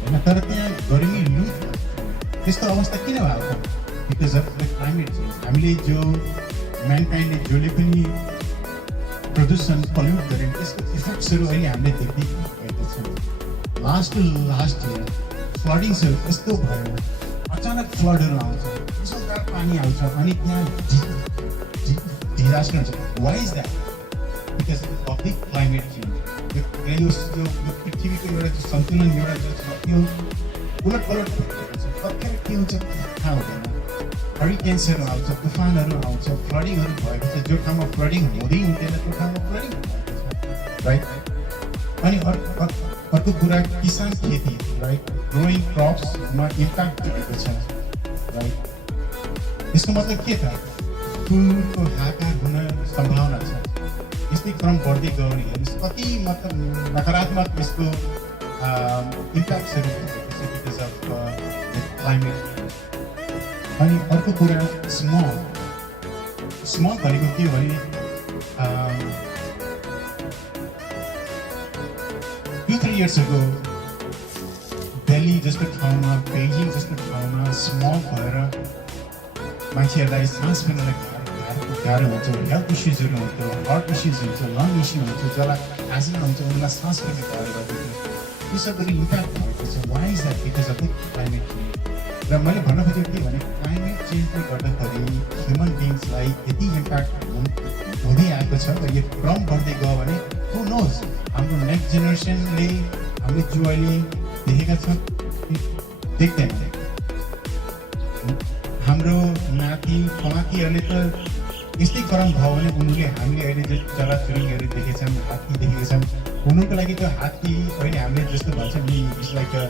होइन तर त्यहाँ गर्मी लु त्यस्तो अवस्था किन भएको because of the climate change हामीले जो म्यानकाइन्डले जसले पनि प्रदूषण पल्युट गऱ्यौँ त्यसको इफेक्ट्सहरू अहिले हामीले देख्दै गएका छौँ लास्ट इयर फ्लडिङ्सहरू यस्तो भयो अचानक फ्लडहरू आउँछ मुसलधार पानी आउँछ अनि त्यहाँ डिजास्टर हुन्छ why is that because of the climate change यो पृथ्वीको एउटा जो सन्तुलन एउटा जो छ त्यो उलट पलट भइरहेको छ कतिखेर के हुन्छ थाहा हुँदैन हरिकेन्सहरू आउँछ तुफानहरू आउँछ फ्लडिङहरू भएको छ जो ठाउँमा फ्लडिङ हुँदै हुँदैन त्यो ठाउँमा फ्लडिङ भएको छ राइट अनि अर्को कुरा किसान खेती राइट ग्रोइङ क्रप्समा इम्प्याक्ट भएको छ राइट यसको मतलब के त फुलको हाहाकार हुन सम्भावना छ यस्तै यस्तै क्रम बढ्दै गयो भने हेर्नुहोस् कति मतलब नकारात्मक यसको इम्प्याक्ट्सहरू बिकज अफ क्लाइमेट। अनि अर्को कुरा स्मल भनेको के हो भने 2-3 years ago दिल्ली जस्तो ठाउँमा बेजिङ जस्तो ठाउँमा स्मल भएर मान्छेहरूलाई सास फेर्नलाई गाह्रो हुन्छ, हेल्थ इस्युजहरू हुन्छ, हार्ट इस्युज हुन्छ, लङ इस्यु हुन्छ, जसलाई एजमा हुन्छ उनीहरूलाई सास फेर्ने गाह्रो गर्दछ। यो सबैको इम्प्याक्ट भएको छ। Why is that? Because of the climate change. र मैले भन्न खोजेको के भने क्लाइमेट चेन्जले गर्दाखेरि ह्युमन बिङ्सलाई यति इम्प्याक्ट हुँदै आएको छ र यो क्रम बढ्दै गयो भने हु नोज हाम्रो नेक्स्ट जेनेरेसनले हामीले जो अहिले देखेका छौँ देख्दैन। हाम्रो नाति पनातिहरूले त यस्तै क्रम भयो भने उनीहरूले हामीले अहिले जो चराचुरुङ्गीहरू देखेछौँ, हात्ती देखेका छौँ, उनीहरूको लागि त्यो हात्ती अहिले हामीले जस्तो भन्छ नि इट्स लाइक अ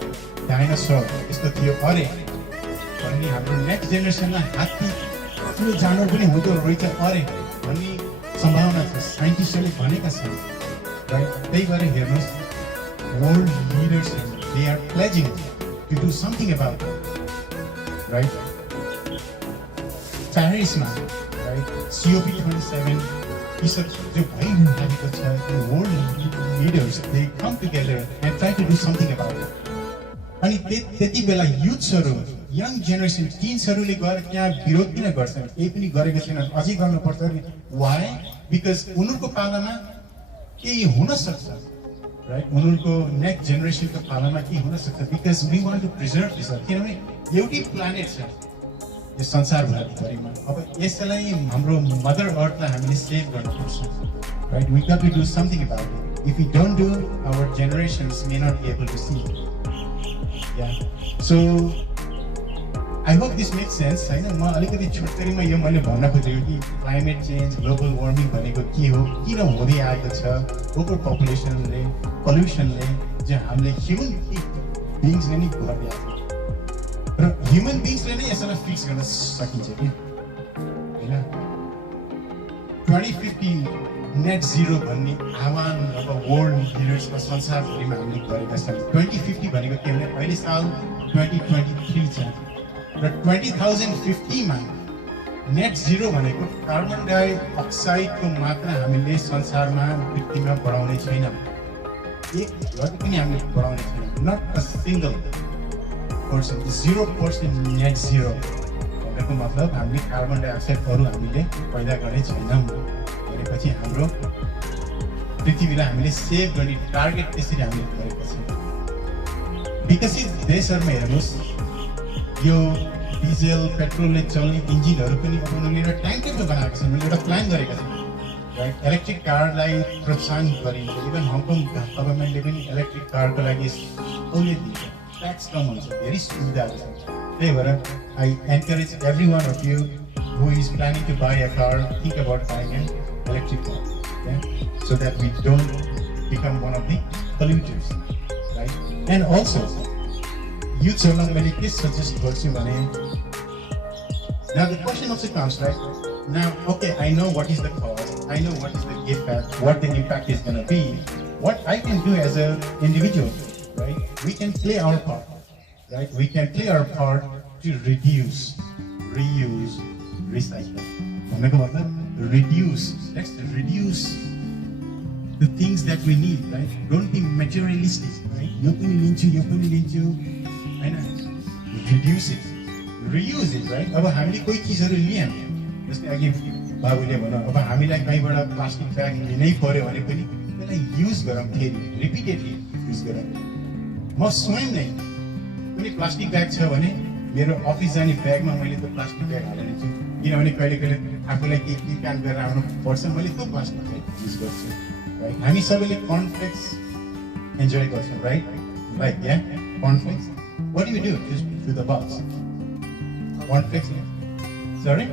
डाइनोसर यस्तो थियो अरे भन्ने हाम्रो नेक्स्ट जेनेरेसनलाई हात्ती ठुलो जानवर पनि हुँदो रहेछ अरे भन्ने सम्भावना छ, साइन्टिस्टहरूले भनेका छन्। राइट? त्यही भएर हेर्नुहोस् वर्ल्ड लिडर्सहरू they are pledging to do something about it. Right? प्यारिसमा राइट COP27 यी सब जो भइरहेको छ world leaders they come together and try to do something about it. अनि त्यति बेला युथ्सहरू यङ जेनेरेसन टिन्सहरूले गएर त्यहाँ विरोध किन गर्छन्? केही पनि गरेको छैन, अझै गर्नुपर्छ नि। वाइ? बिकज उनीहरूको पालामा केही हुन सक्छ। राइट? उनीहरूको नेक्स्ट जेनेरेसनको पालामा के हुन सक्छ? Because we want to preserve this earth. किनभने एउटै प्लानेट छ यो संसारभरिमा। अब यसलाई हाम्रो मदर अर्थलाई हामीले सेभ गर्नुपर्छ। Right? We got to do something about it. If we don't do our generations may not be able to see. Yeah so I hope this make sense होइन। म अलिकति छोटकरीमा यो मैले भन्न खोजेको कि क्लाइमेट चेन्ज ग्लोबल वार्मिङ भनेको के हो, किन हुँदै आएको छ, ओभर पपुलेसनले पल्युसनले जो हामीले ह्युमन बिङ्सले नै गर्दै आएको र ह्युमन बिङ्सले नै यसलाई फिक्स गर्न सकिन्छ कि होइन। 2050 नेट जिरो भन्ने आह्वान अब वर्ल्ड लिडर्समा संसारभरिमा हामीले गरेका छौँ। 2050 भनेको के भने अहिले साल 2023 छ र 2050 मा नेट जिरो भनेको कार्बन डाइअक्साइडको मात्रा हामीले संसारमा पृथ्वीमा बढाउने छैनौँ, एक घट पनि हामीले बढाउने छैनौँ। Not a single percent, 0% net zero भनेको मतलब हामीले कार्बन डाइअक्साइडहरू हामीले पैदा गर्ने छैनौँ भनेपछि हाम्रो पृथ्वीलाई हामीले सेभ गर्ने टार्गेट त्यसरी हामीले गरेका छौँ। विकसित देशहरूमा हेर्नुहोस् यो डिजेल पेट्रोलले चल्ने इन्जिनहरू पनि अब उनीहरूले एउटा ट्याङ्करमा बनाएको छन्, उनीहरूले एउटा प्लान गरेका छन्। राइट? इलेक्ट्रिक कारलाई प्रोत्साहन गरिन्छ। इभन हङकङ गभर्मेन्टले पनि इलेक्ट्रिक कारको लागि सहुलियत दिन्छ, ट्याक्स कम हुन्छ, धेरै सुविधाहरू छ। त्यही भएर I encourage every one of you who is planning to buy a car, think about buying an electric car, so that we don't become one of the polluters, right? And also youthहरूलाई मैले के suggest गर्छु भने now the question also comes, right? Now okay, I know what is the cause, I know what is the impact, what the impact is going to be. What I can do as an individual, right? We can play our part, right? We can play our part to reduce, reuse, recycle. भनेको मतलब reduce, let's reduce the things that we need, right? Don't be materialistic, right? यो पनि लिन्छु हैन, reduce it, reuse it, right? अब हामीले कोही चीजहरू लियौँ, जस्तै अघि बाबुले भन्नु, अब हामीलाई कहीँबाट प्लास्टिक ब्याग लिनै पर्यो भने पनि त्यसलाई युज गरौँ, फेरि रिपिटेडली युज गरौँ। म स्वयं नै कुनै प्लास्टिक ब्याग छ भने मेरो अफिस जाने ब्यागमा मैले त्यो प्लास्टिक ब्याग हालिदिन्छु, किनभने कहिले कहिले आफूलाई के काम गरेर आउनु पर्छ, मैले त्यो प्लास्टिक ब्याग युज गर्छु। राइट? हामी सबैले कर्नफ्लेक्स इन्जोय गर्छौँ, right? Like yeah cornflakes, what do you do? Just to the box. Cornflakes. Sorry?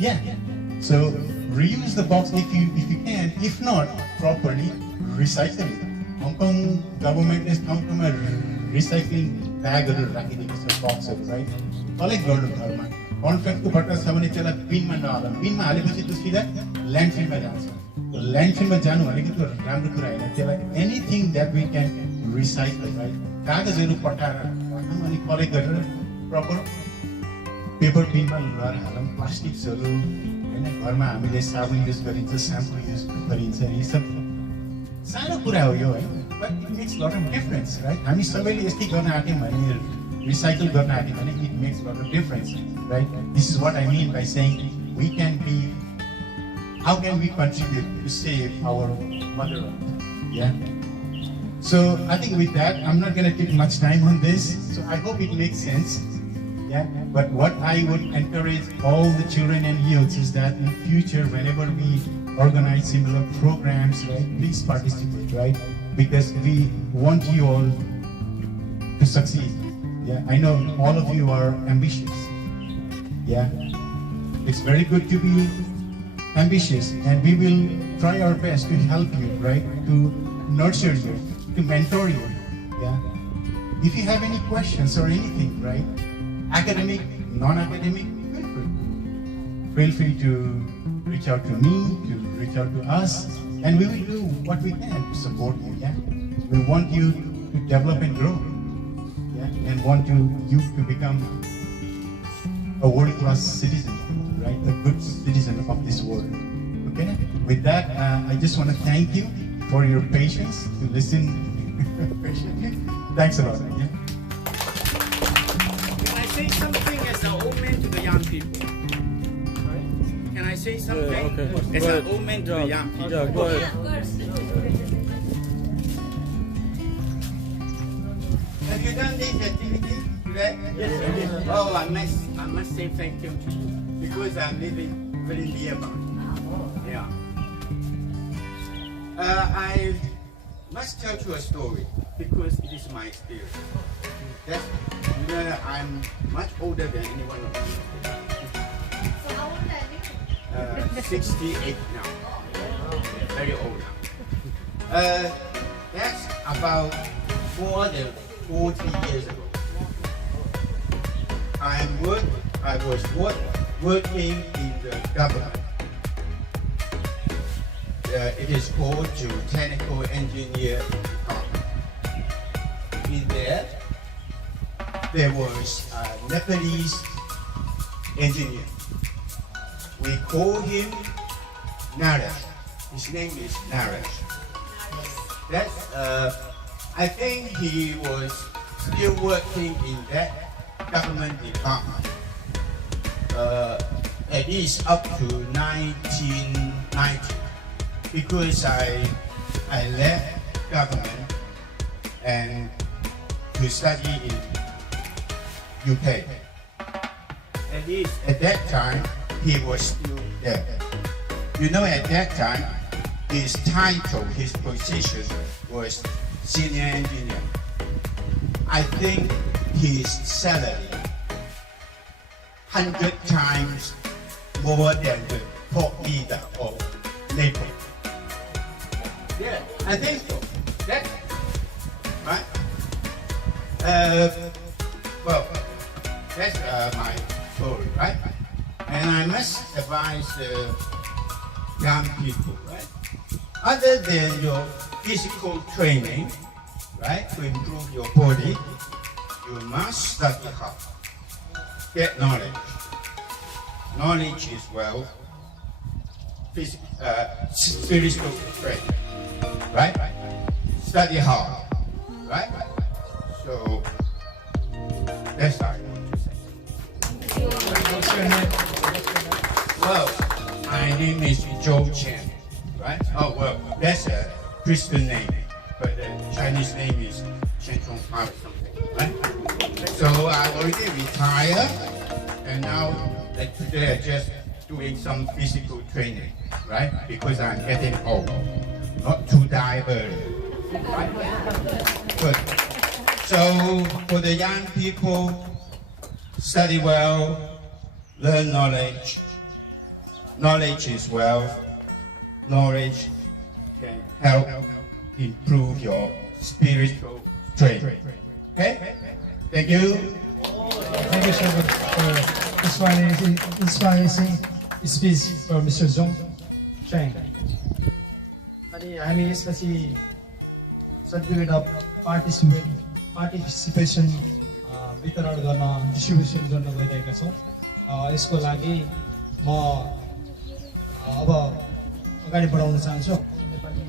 Yeah. So reuse the box if you can. If not, properly recycle it. Hong Kong government is come from a recycling ब्यागहरू राखिदिएको छ बक्सहरू right collect गर्नु घरमा कन्ट्र्याक्टको बट्टा छ भने त्यसलाई बिनमा नहालौँ बिनमा हालेपछि त्यो सिधा ल्यान्डफिलमा जान्छ ल्यान्डफिलमा जानु भनेको त्यो राम्रो कुरा होइन त्यसलाई anything that we can recycle right कागजहरू पठाएर राखौँ अनि कलेक्ट गरेर प्रपर पेपर बिनमा लगाएर हालौँ प्लास्टिक्सहरू होइन घरमा हामीले साबुन युज गरिन्छ स्याम्पू युज गरिन्छ यी सब सानो कुरा हो यो होइन but it makes lot of difference right हामी सबैले यस्तै गर्न आँट्यौँ भने रिसाइकल गर्न आँट्यौँ भने it makes lot of difference right this is what I mean by saying we can be how can we contribute to save our mother earth? Yeah. So I think with that, I'm not going to take much time on this. So I hope it makes sense. Yeah. But what I would encourage all the children and youths is that in future, whenever we organize similar programs, right, please participate, right? Because we want you all to succeed. Yeah. I know all of you are ambitious. Yeah. It's very good to be ambitious, and we will try our best to help you, right? To nurture you, to mentor you. Yeah. If you have any questions or anything, right? Academic, non-academic, feel free to reach out to me, to reach out to us, and we will do what we can to support you. Yeah. We want you to develop and grow. Yeah. And want you to become a world-class citizen. Right, a good citizen of this world. Okay. With that, I just want to thank you for your patience to listen patiently. Thanks a lot. Yeah. Can I say something as an old man to the young people? Can I say something as an old man to the young people? Yeah, go ahead. Yeah, of course. Have you done this activity today? Yes, I did. Oh, I must say thank you to you. Because I'm living very nearby. Yeah. I must tell you a story because it is my experience. I'm much older than anyone of you. So how old are you? 68 now. Very old now. That's about more than 40 years ago. I was working in the government. It is called Geotechnical Engineer Department. In there was a Nepalese engineer. We call him Naresh. His name is Naresh. That's, I think he was still working in that government department. At least up to 1990, because I left government and to study in UK. At least at that time, he was still there. You know, at that time, his title, his position was senior engineer. I think his salary 100 times more than the top leader of Nepal. Yeah, I think so. That, right? Well, that's my story, right? And I must advise the young people, right? Other than your physical training, right, to improve your body, you must study hard. Get knowledge. Knowledge is wealth. Spiritual training. Right? Study hard. Right? So that's all I want to say. What's your name? Well, my name is Joe Chen. Right? Oh well, that's a Christian name, but the Chinese name is Chen Chong-Ha or something. Right? So I already retired, and now today I'm just doing some physical training, right? Because I'm getting old, not to die early. Right? Good. So for the young people, study well, learn knowledge. Knowledge is wealth. Knowledge can help improve your spiritual strength. Okay? Thank you. Thank you so much for inspiring speech for Mr. Zong Chang. अनि हामी यसपछि certificate of participation वितरण गर्न distribution गर्न गइरहेका छौँ। यसको लागि म अब अगाडि बढाउन चाहन्छु नेपाली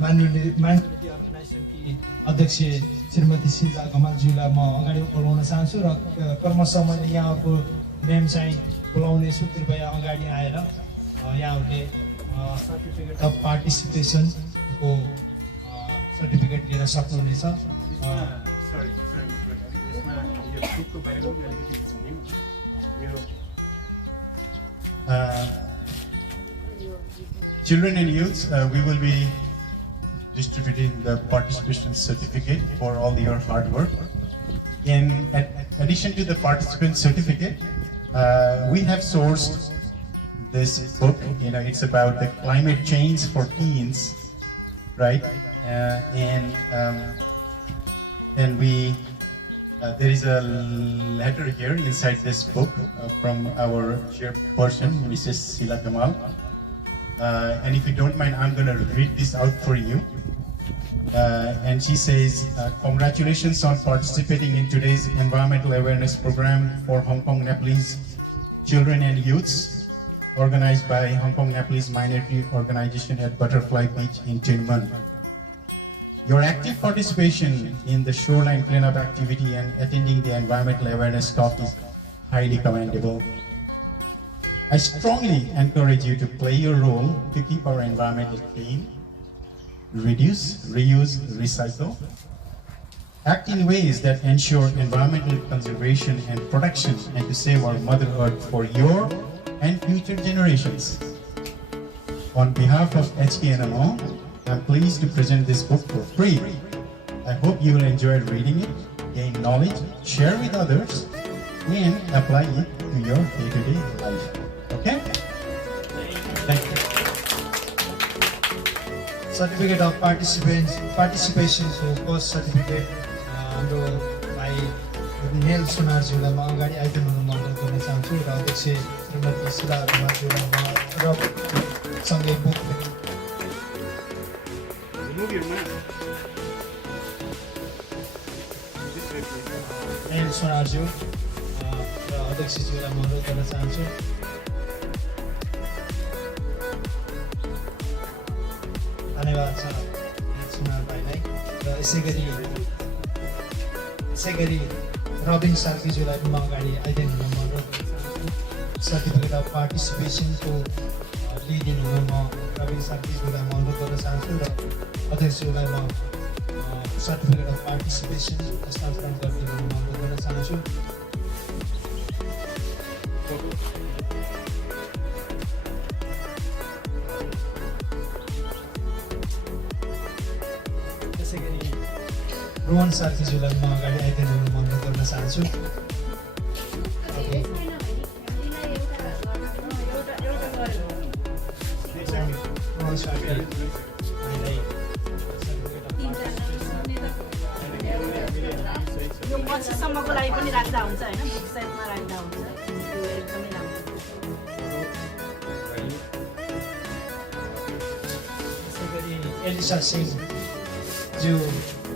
माइनोरिटी अर्गनाइजेसनकी अध्यक्ष श्रीमती शीला कमलज्यूलाई म अगाडि बढाउन चाहन्छु र क्रमशः मैले यहाँहरूको नेम चाहिँ बोलाउनेछु। कृपया अगाडि आएर यहाँहरूले सर्टिफिकेट अफ पार्टिसिपेसनको सर्टिफिकेट लिन सक्नुहुनेछ। Children and youths, we will be distributing the participation certificate for all your hard work. In addition to the participant certificate, we have sourced this book. It's about the climate change for teens, right? And we there is a letter here inside this book from our chairperson, Mrs. Sheila Kamal. And if you don't mind, I'm going to read this out for you. And she says, congratulations on participating in today's environmental awareness program for Hong Kong Nepalese children and youths, organized by Hong Kong Nepalese Minority Organization at Butterfly Beach in Tuen Mun. Your active participation in the shoreline cleanup activity and attending the environmental awareness talk is highly commendable. I strongly encourage you to play your role to keep our environment clean, reduce, reuse, recycle, act in ways that ensure environmental conservation and protection, and to save our Mother Earth for your and future generations. On behalf of HKNMO, I'm pleased to present this book for free. I hope you will enjoy reading it, gain knowledge, share with others, and apply it to your day-to-day life. Okay? Thank you. Certificate of participation so first certificate हाम्रो भाइ nail सुनारज्यूलाई म अगाडि आइदिनु अनुरोध गर्न चाहन्छु र अध्यक्ष श्रीमती शीला कमलज्यूलाई म र सँगै बुक नेल सुनारज्यू र अध्यक्षज्यूलाई म अनुरोध गर्न चाहन्छु। धन्यवाद छ सुनार भाइलाई र यसै गरी रबिन सार्कीज्यूलाई म अगाडि आइदिनु हुन म अनुरोध गर्न चाहन्छु। सर्टिफिकेट अफ पार्टिसिपेसनको लिइदिनु हुन म रबिन सार्कीज्यूलाई म अनुरोध गर्न चाहन्छु र अध्यक्षज्यूलाई म सर्टिफिकेट अफ पार्टिसिपेसन हस्तान्तरण गरिदिनु हुन म अनुरोध गर्न चाहन्छु। रोहन सार्कीज्यूलाई म अगाडि आइदिनु हुन म अनुरोध गर्न चाहन्छु। यो पछिसम्मको लागि पनि राख्दा हुन्छ होइन, बुक सेटमा राख्दा हुन्छ, त्यो एकदमै राम्रो। त्यसै गरी एलिसा सिंहज्यू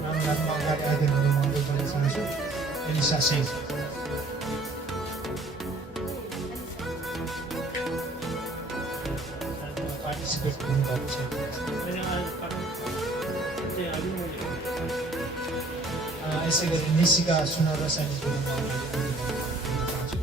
नाममा अगाडि आइदिनु हुन म अनुरोध गर्न चाहन्छु। एलिसा सिंह पार्टिसिपेट गर्नुभएको छ। यसै गरी निशिका सुनार रसाइनीज्यू म अगाडि आइदिनु हुन चाहन्छु।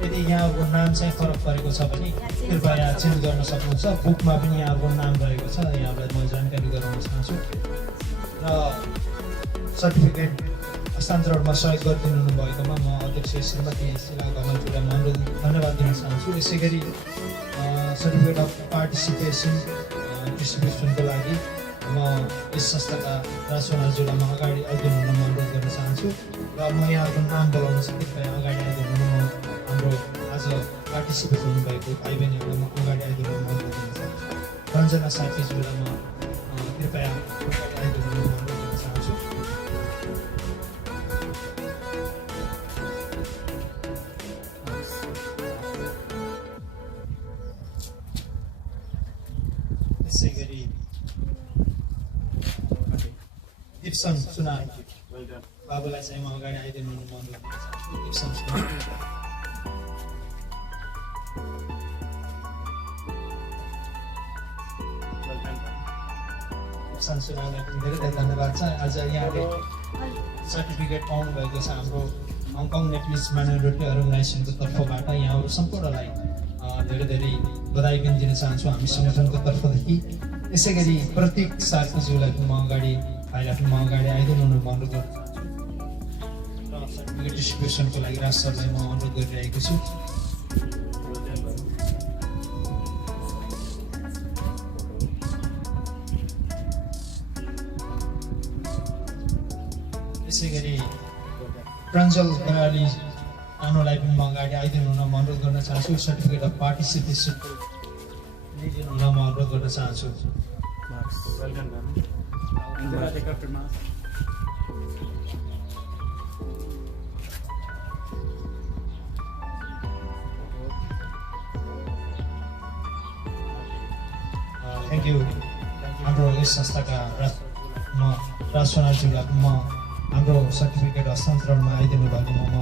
यदि यहाँहरूको नाम चाहिँ फरक परेको छ भने कृपया चेन्ज गर्न सक्नुहुन्छ। बुकमा पनि यहाँहरूको नाम रहेको छ, यहाँलाई म जानकारी गराउन चाहन्छु। र सर्टिफिकेट हस्तान्तरणमा सहयोग गरिदिनु भएकोमा म अध्यक्ष श्रीमती शीला कमलज्यूलाई म धन्यवाद दिन चाहन्छु। यसै गरी सर्टिफिकेट अफ पार्टिसिपेसन डिस्ट्रिब्युसनको लागि म यस संस्थाका राजकुमारज्यूलाई म अगाडि आइदिनु हुन म अनुरोध गर्न चाहन्छु। र म यहाँको नाम बोलाउन चाहिँ कृपया अगाडि आइदिनु म हाम्रो आज पार्टिसिपेट हुनुभएको भाइ बहिनीहरूलाई म अगाडि आइदिनु अनुरोध गर्न चाहन्छु। रञ्जना साथीज्यूलाई म कृपया अगाडि आइदिनु अनुरोध गर्न चाहन्छु। त्यसै गरी दिप्सन सुनार बाबुलाई चाहिँ म अगाडि आइदिनु अनुरोध गर्न चाहन्छु। दिप्सन सुनार सुनारलाई पनि धेरै धेरै धन्यवाद छ। आज यहाँले सर्टिफिकेट पाउनुभएको छ हाम्रो हङकङ नेप्लिज माइनोरिटी अर्गनाइजेसनको तर्फबाट यहाँहरू सम्पूर्णलाई धेरै धेरै बधाई पनि दिन चाहन्छु हामी सङ्गठनको तर्फदेखि। यसै गरी प्रत्येक साथीज्यूलाई पनि म अगाडि भाइलाई पनि म अगाडि आइदिनु अनुरोध गर्न चाहन्छु र सर्टिफिकेट डिस्ट्रिब्युसनको लागि राज सरलाई म अनुरोध गरिरहेको छु। त्यसै गरी प्राञ्जल बराली आनोलाई पनि म अगाडि आइदिनु हुन म अनुरोध गर्न चाहन्छु। सर्टिफिकेट अफ पार्टिसिपेसन लिइदिनु हुन म अनुरोध गर्न चाहन्छु। Thank you. हाम्रो यस संस्थाका म राजसोनाज्यूलाई म हाम्रो सर्टिफिकेट हस्तान्तरणमा आइदिनु भएकोमा म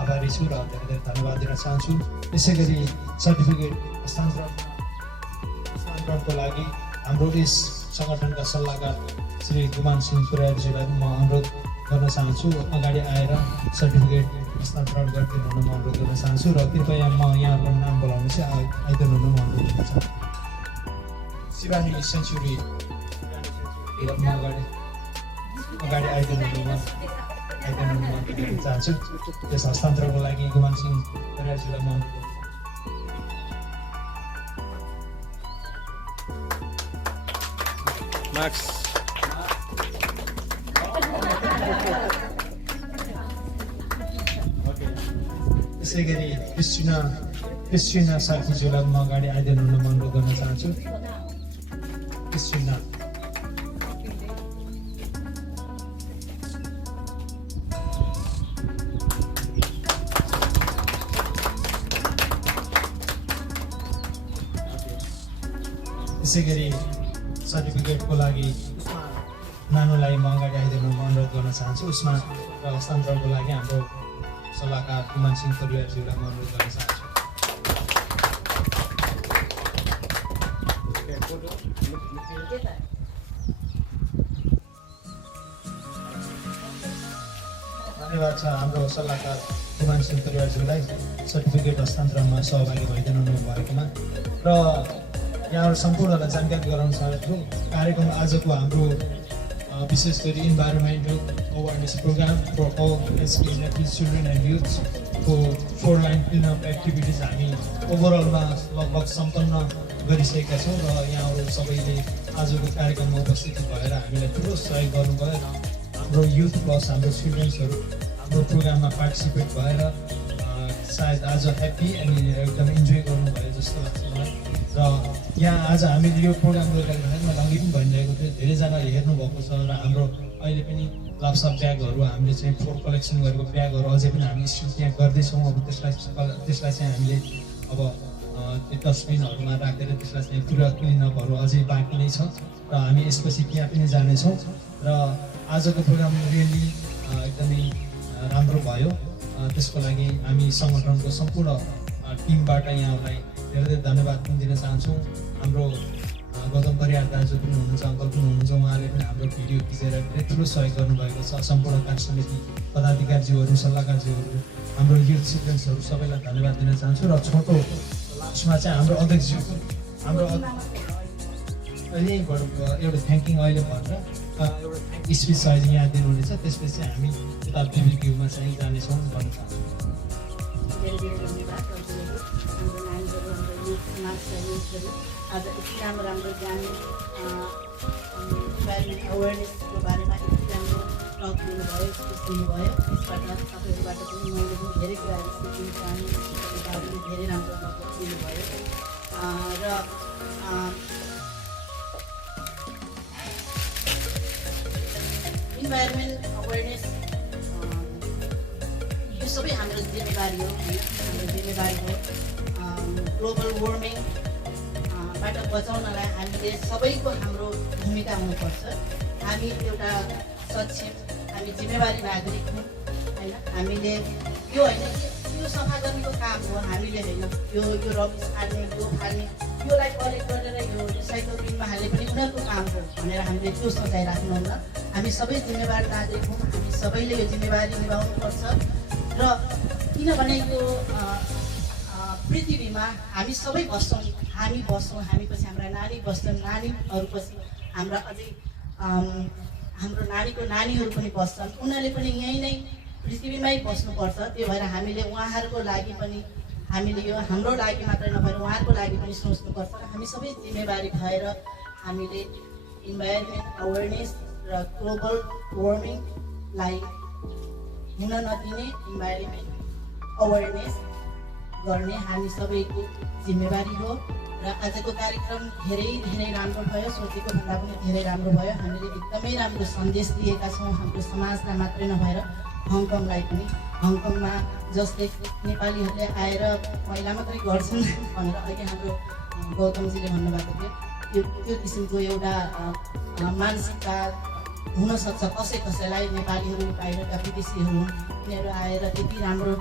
आभारी छु र धेरै धेरै धन्यवाद दिन चाहन्छु। त्यसै गरी सर्टिफिकेट हस्तान्तरणको लागि हाम्रो यस सङ्गठनका सल्लाहकार श्री गुमान सिंह पुराजीलाई म अनुरोध गर्न चाहन्छु अगाडि आएर सर्टिफिकेट हस्तान्तरण गरिदिनु हुन म अनुरोध गर्न चाहन्छु र कृपया म यहाँको नाम बोलाउनु चाहिँ आइदिनु हुन म अनुरोध गर्न चाहन्छु। शिवानी सेन्चुरी अगाडि आइदिनु हुन चाहन्छु। त्यस हस्तान्तरणको लागि गुमान सिंह पुराजीलाई म अनुरोध Max. त्यसै गरी क्रिस्टिना साथीज्यूलाई म अगाडि आइदिनु हुन म अनुरोध गर्न चाहन्छु। क्रिस्टिना त्यसै गरी सर्टिफिकेटको लागि नानुलाई म अगाडि आइदिनु म अनुरोध गर्न चाहन्छु। उसमा र हस्तान्तरणको लागि हाम्रो सल्लाहकार गुमान सिंह परियारज्यूलाई म अनुरोध गर्न चाहन्छु। धन्यवाद छ हाम्रो सल्लाहकार गुमान सिंह परियारज्यूलाई सर्टिफिकेट हस्तान्तरणमा सहभागी भइदिनु भएकोमा र यहाँहरू सम्पूर्णलाई जानकारी गराउन चाहन्छु। कार्यक्रम आजको हाम्रो विशेष गरी environmental awareness program for all Nepalese children and युथको शोरलाइन क्लिनअप एक्टिभिटिज हामी ओभरअलमा लगभग सम्पन्न गरिसकेका छौँ र यहाँहरू सबैले आजको कार्यक्रममा उपस्थित भएर हामीलाई ठुलो सहयोग गर्नुभयो र हाम्रो युथ प्लस हाम्रो चिल्ड्रेन्सहरू हाम्रो प्रोग्राममा पार्टिसिपेट भएर सायद आज ह्याप्पी अनि एकदम इन्जोय गर्नुभयो जस्तो लाग्छ मलाई। र यहाँ आज हामीले यो प्रोग्राम गरिरहेको अघि पनि भनिरहेको थियो धेरैजना हेर्नुभएको छ र हाम्रो अहिले पनि लाप्सा ब्यागहरू हामीले चाहिँ फोहोर कलेक्सन गरेको ब्यागहरू अझै पनि हामी स्टिल त्यहाँ गर्दैछौँ। अब त्यसलाई चाहिँ हामीले अब त्यो डस्टबिनहरूमा राखेर त्यसलाई चाहिँ पुरा क्लिनअपहरू अझै बाँकी नै छ र हामी यसपछि त्यहाँ पनि जानेछौँ र आजको प्रोग्राम रियली एकदमै राम्रो भयो। त्यसको लागि हामी सङ्गठनको सम्पूर्ण टिमबाट यहाँहरूलाई धेरै धेरै धन्यवाद पनि दिन चाहन्छौँ। हाम्रो गौतम परियार दाजु पनि हुनुहुन्छ, अङ्कल पनि हुनुहुन्छ, उहाँले पनि हाम्रो भिडियो खिचेर धेरै ठुलो सहयोग गर्नुभएको छ। सम्पूर्ण कार्य समिति पदाधिकारीज्यूहरू, सल्लाहकारज्यूहरू, हाम्रो युथ चिल्ड्रेन्सहरू सबैलाई धन्यवाद दिन चाहन्छु। र छोटो लास्टमा चाहिँ हाम्रो अध्यक्षज्यू हाम्रो यहीँबाट एउटा थ्याङ्किङ अहिले भनेर एउटा स्पिच अहिले यहाँ दिनुहुनेछ, त्यसपछि हामी यता बिबिक्यूमा चाहिँ जानेछौँ भन्न चाहन्छु। धेरै धेरै धन्यवाद हजुरहरू, हाम्रो नानीहरू, हाम्रो युथ समाजका युथहरू आज यति राम्रो राम्रो ज्ञान इन्भाइरोमेन्ट अवेरनेसको बारेमा यति राम्रो टक दिनुभयो, स्पिच दिनुभयो। त्यसबाट तपाईँहरूबाट पनि मैले पनि धेरै कुराहरू सिक्नु पाएँ। तपाईँहरूले धेरै राम्रो सपोर्ट दिनुभयो र इन्भाइरोमेन्ट अवेरनेस यो सबै हाम्रो जिम्मेवारी हो, हाम्रो जिम्मेवारी हो। ग्लोबल वार्मिङ बाट बचाउनलाई हामीले सबैको हाम्रो भूमिका हुनुपर्छ। हामी एउटा सक्षम, हामी जिम्मेवारी नागरिक हौँ होइन। हामीले यो होइन कि यो सफा गर्नेको काम हो, हामीले होइन यो रबिस फाल्ने, यो फाल्ने, योलाई कलेक्ट गरेर यो रिसाइकल बिनमा हाल्ने पनि उनीहरूको काम हो भनेर हामीले त्यो सोचाइ राख्नुहुन्न। हामी सबै जिम्मेवार नागरिक हौँ, हामी सबैले यो जिम्मेवारी निभाउनुपर्छ। र किनभने यो पृथ्वीमा हामी सबै बस्छौँ, हामी बस्छौँ, हामी पछि हाम्रा नानी बस्छन्, नानीहरूपछि हाम्रा अझै हाम्रो नानीको नानीहरू पनि बस्छन्, उनीहरूले पनि यहीँ नै पृथ्वीमै बस्नुपर्छ। त्यो भएर हामीले उहाँहरूको लागि पनि हामीले यो हाम्रो लागि मात्रै नभएर उहाँहरूको लागि पनि सोच्नुपर्छ। र हामी सबै जिम्मेवारी भएर हामीले इन्भाइरोमेन्ट अवेरनेस र ग्लोबल वार्मिङलाई हुन नदिने, इन्भाइरोमेन्ट अवेरनेस गर्ने हामी सबैको जिम्मेवारी हो। र आजको कार्यक्रम धेरै धेरै राम्रो भयो, सोचेको भन्दा पनि धेरै राम्रो भयो। हामीले एकदमै राम्रो सन्देश दिएका छौँ, हाम्रो समाजलाई मात्रै नभएर हङकङलाई पनि। हङकङमा जसले नेपालीहरूले आएर मैला मात्रै गर्छन् भनेर अहिले हाम्रो गौतमजीले भन्नुभएको थियो, त्यो किसिमको एउटा मानसिकता हुनसक्छ कसैलाई। नेपालीहरू बाहिरका विदेशीहरू उनीहरू आएर त्यति राम्रो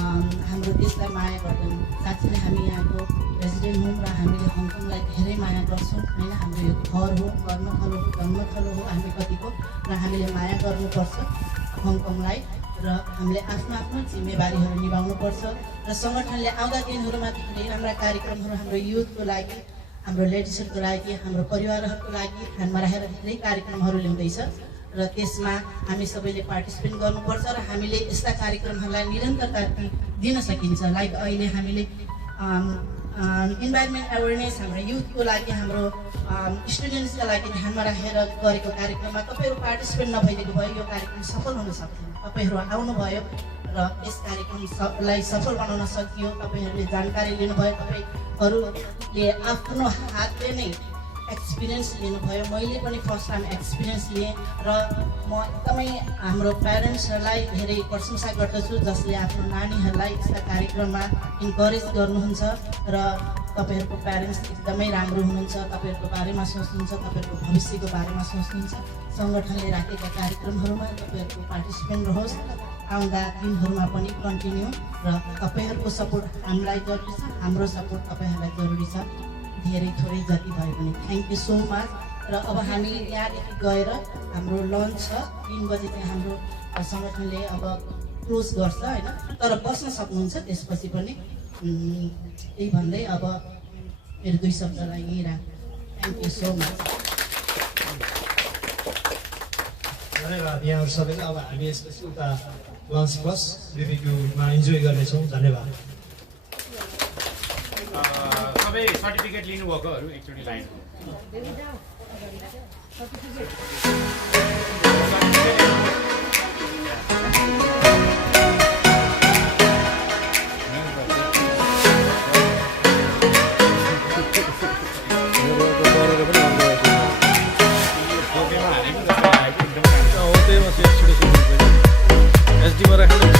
हाम्रो देशलाई माया गर्दैन। साँच्चै नै हामी यहाँको रेजिडेन्ट हौँ र हामीले हङकङलाई धेरै माया गर्छौँ होइन। हाम्रो यो घर हो, कर्मथलो हो, जन्मथलो हो हामी कतिको, र हामीले माया गर्नुपर्छ हङकङलाई। र हामीले आफ्नो आफ्नो जिम्मेवारीहरू निभाउनुपर्छ। र सङ्गठनले आउँदा दिनहरूमा धेरै राम्रा कार्यक्रमहरू हाम्रो युथको लागि, हाम्रो लेडिजहरूको लागि, हाम्रो परिवारहरूको लागि ध्यानमा राखेर धेरै कार्यक्रमहरू ल्याउँदैछ। र त्यसमा हामी सबैले पार्टिसिपेट गर्नुपर्छ र हामीले यस्ता कार्यक्रमहरूलाई निरन्तरता दिन सकिन्छ। लाइक अहिले हामीले इन्भाइरोमेन्ट अवेरनेस हाम्रो युथको लागि, हाम्रो स्टुडेन्ट्सका लागि ध्यानमा राखेर गरेको कार्यक्रममा तपाईँहरू पार्टिसिपेट नभइदिएको भए यो कार्यक्रम सफल हुन सक्थेन। तपाईँहरू आउनुभयो र यस कार्यक्रमलाई सफल बनाउन सकियो। तपाईँहरूले जानकारी लिनुभयो, तपाईँहरूले आफ्नो हातले नै एक्सपिरियन्स लिनुभयो। मैले पनि फर्स्ट टाइम एक्सपिरियन्स लिएँ र म एकदमै हाम्रो प्यारेन्ट्सहरूलाई धेरै प्रशंसा गर्दछु जसले आफ्नो नानीहरूलाई यस्ता कार्यक्रममा इन्करेज गर्नुहुन्छ। र तपाईँहरूको प्यारेन्ट्स एकदमै राम्रो हुनुहुन्छ, तपाईँहरूको बारेमा सोच्नुहुन्छ, तपाईँहरूको भविष्यको बारेमा सोच्नुहुन्छ। सङ्गठनले राखेका कार्यक्रमहरूमा तपाईँहरूको पार्टिसिपेन्ट रहोस्, आउँदा दिनहरूमा पनि कन्टिन्यू। र तपाईँहरूको सपोर्ट हामीलाई जरुरी छ, हाम्रो सपोर्ट तपाईँहरूलाई जरुरी छ, धेरै थोरै जति भए पनि। Thank you so much. र अब हामी यहाँदेखि गएर हाम्रो लन्च छ, 3 बजे चाहिँ हाम्रो सङ्गठनले अब क्लोज गर्छ होइन, तर बस्न सक्नुहुन्छ त्यसपछि पनि। त्यही भन्दै अब मेरो 2 शब्दलाई यहीँ राख। Thank you so much. धन्यवाद यहाँहरू सबैलाई। अब हामी यसपछि उता लन्च प्लस बिबिक्यूमा इन्जोय गर्नेछौँ। धन्यवाद। सबै सर्टिफिकेट लिनुभएकोहरू एकचोटि लाइन एसडीमा राखेर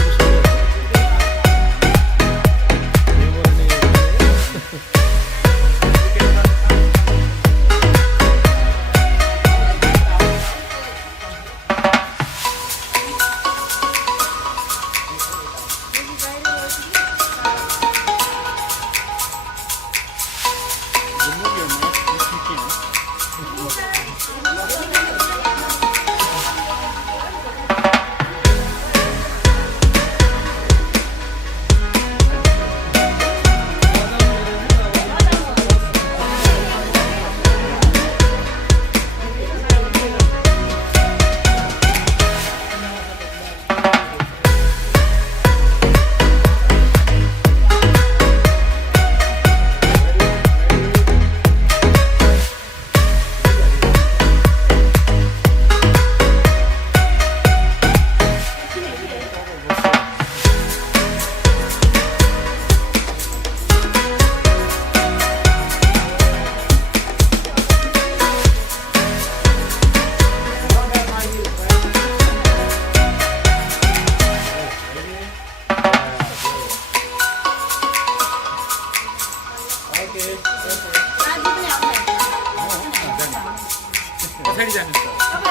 पछाडि जानुहोस् त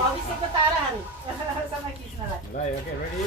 भविष्यको ताराहरू सँग खिच्नलाई ल ओके रेडी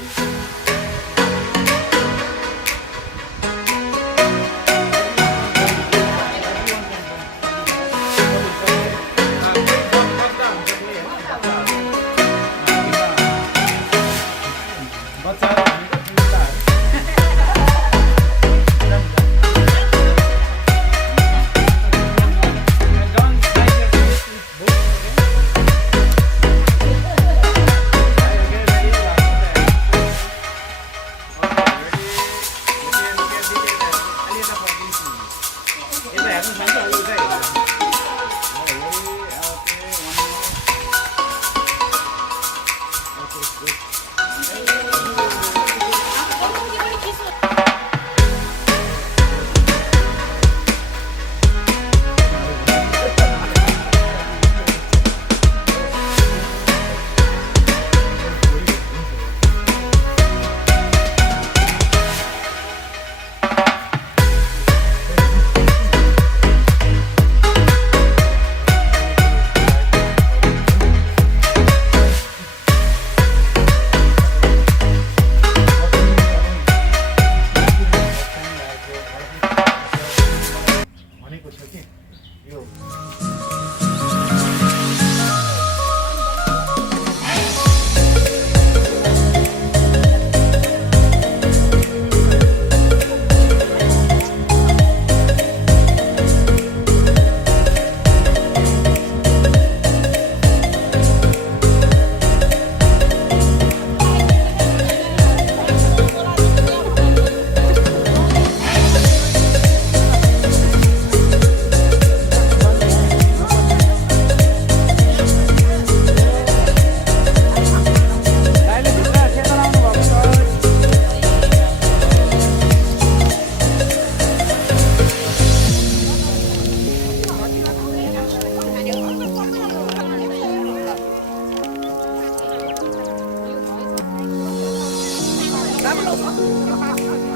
राम्रो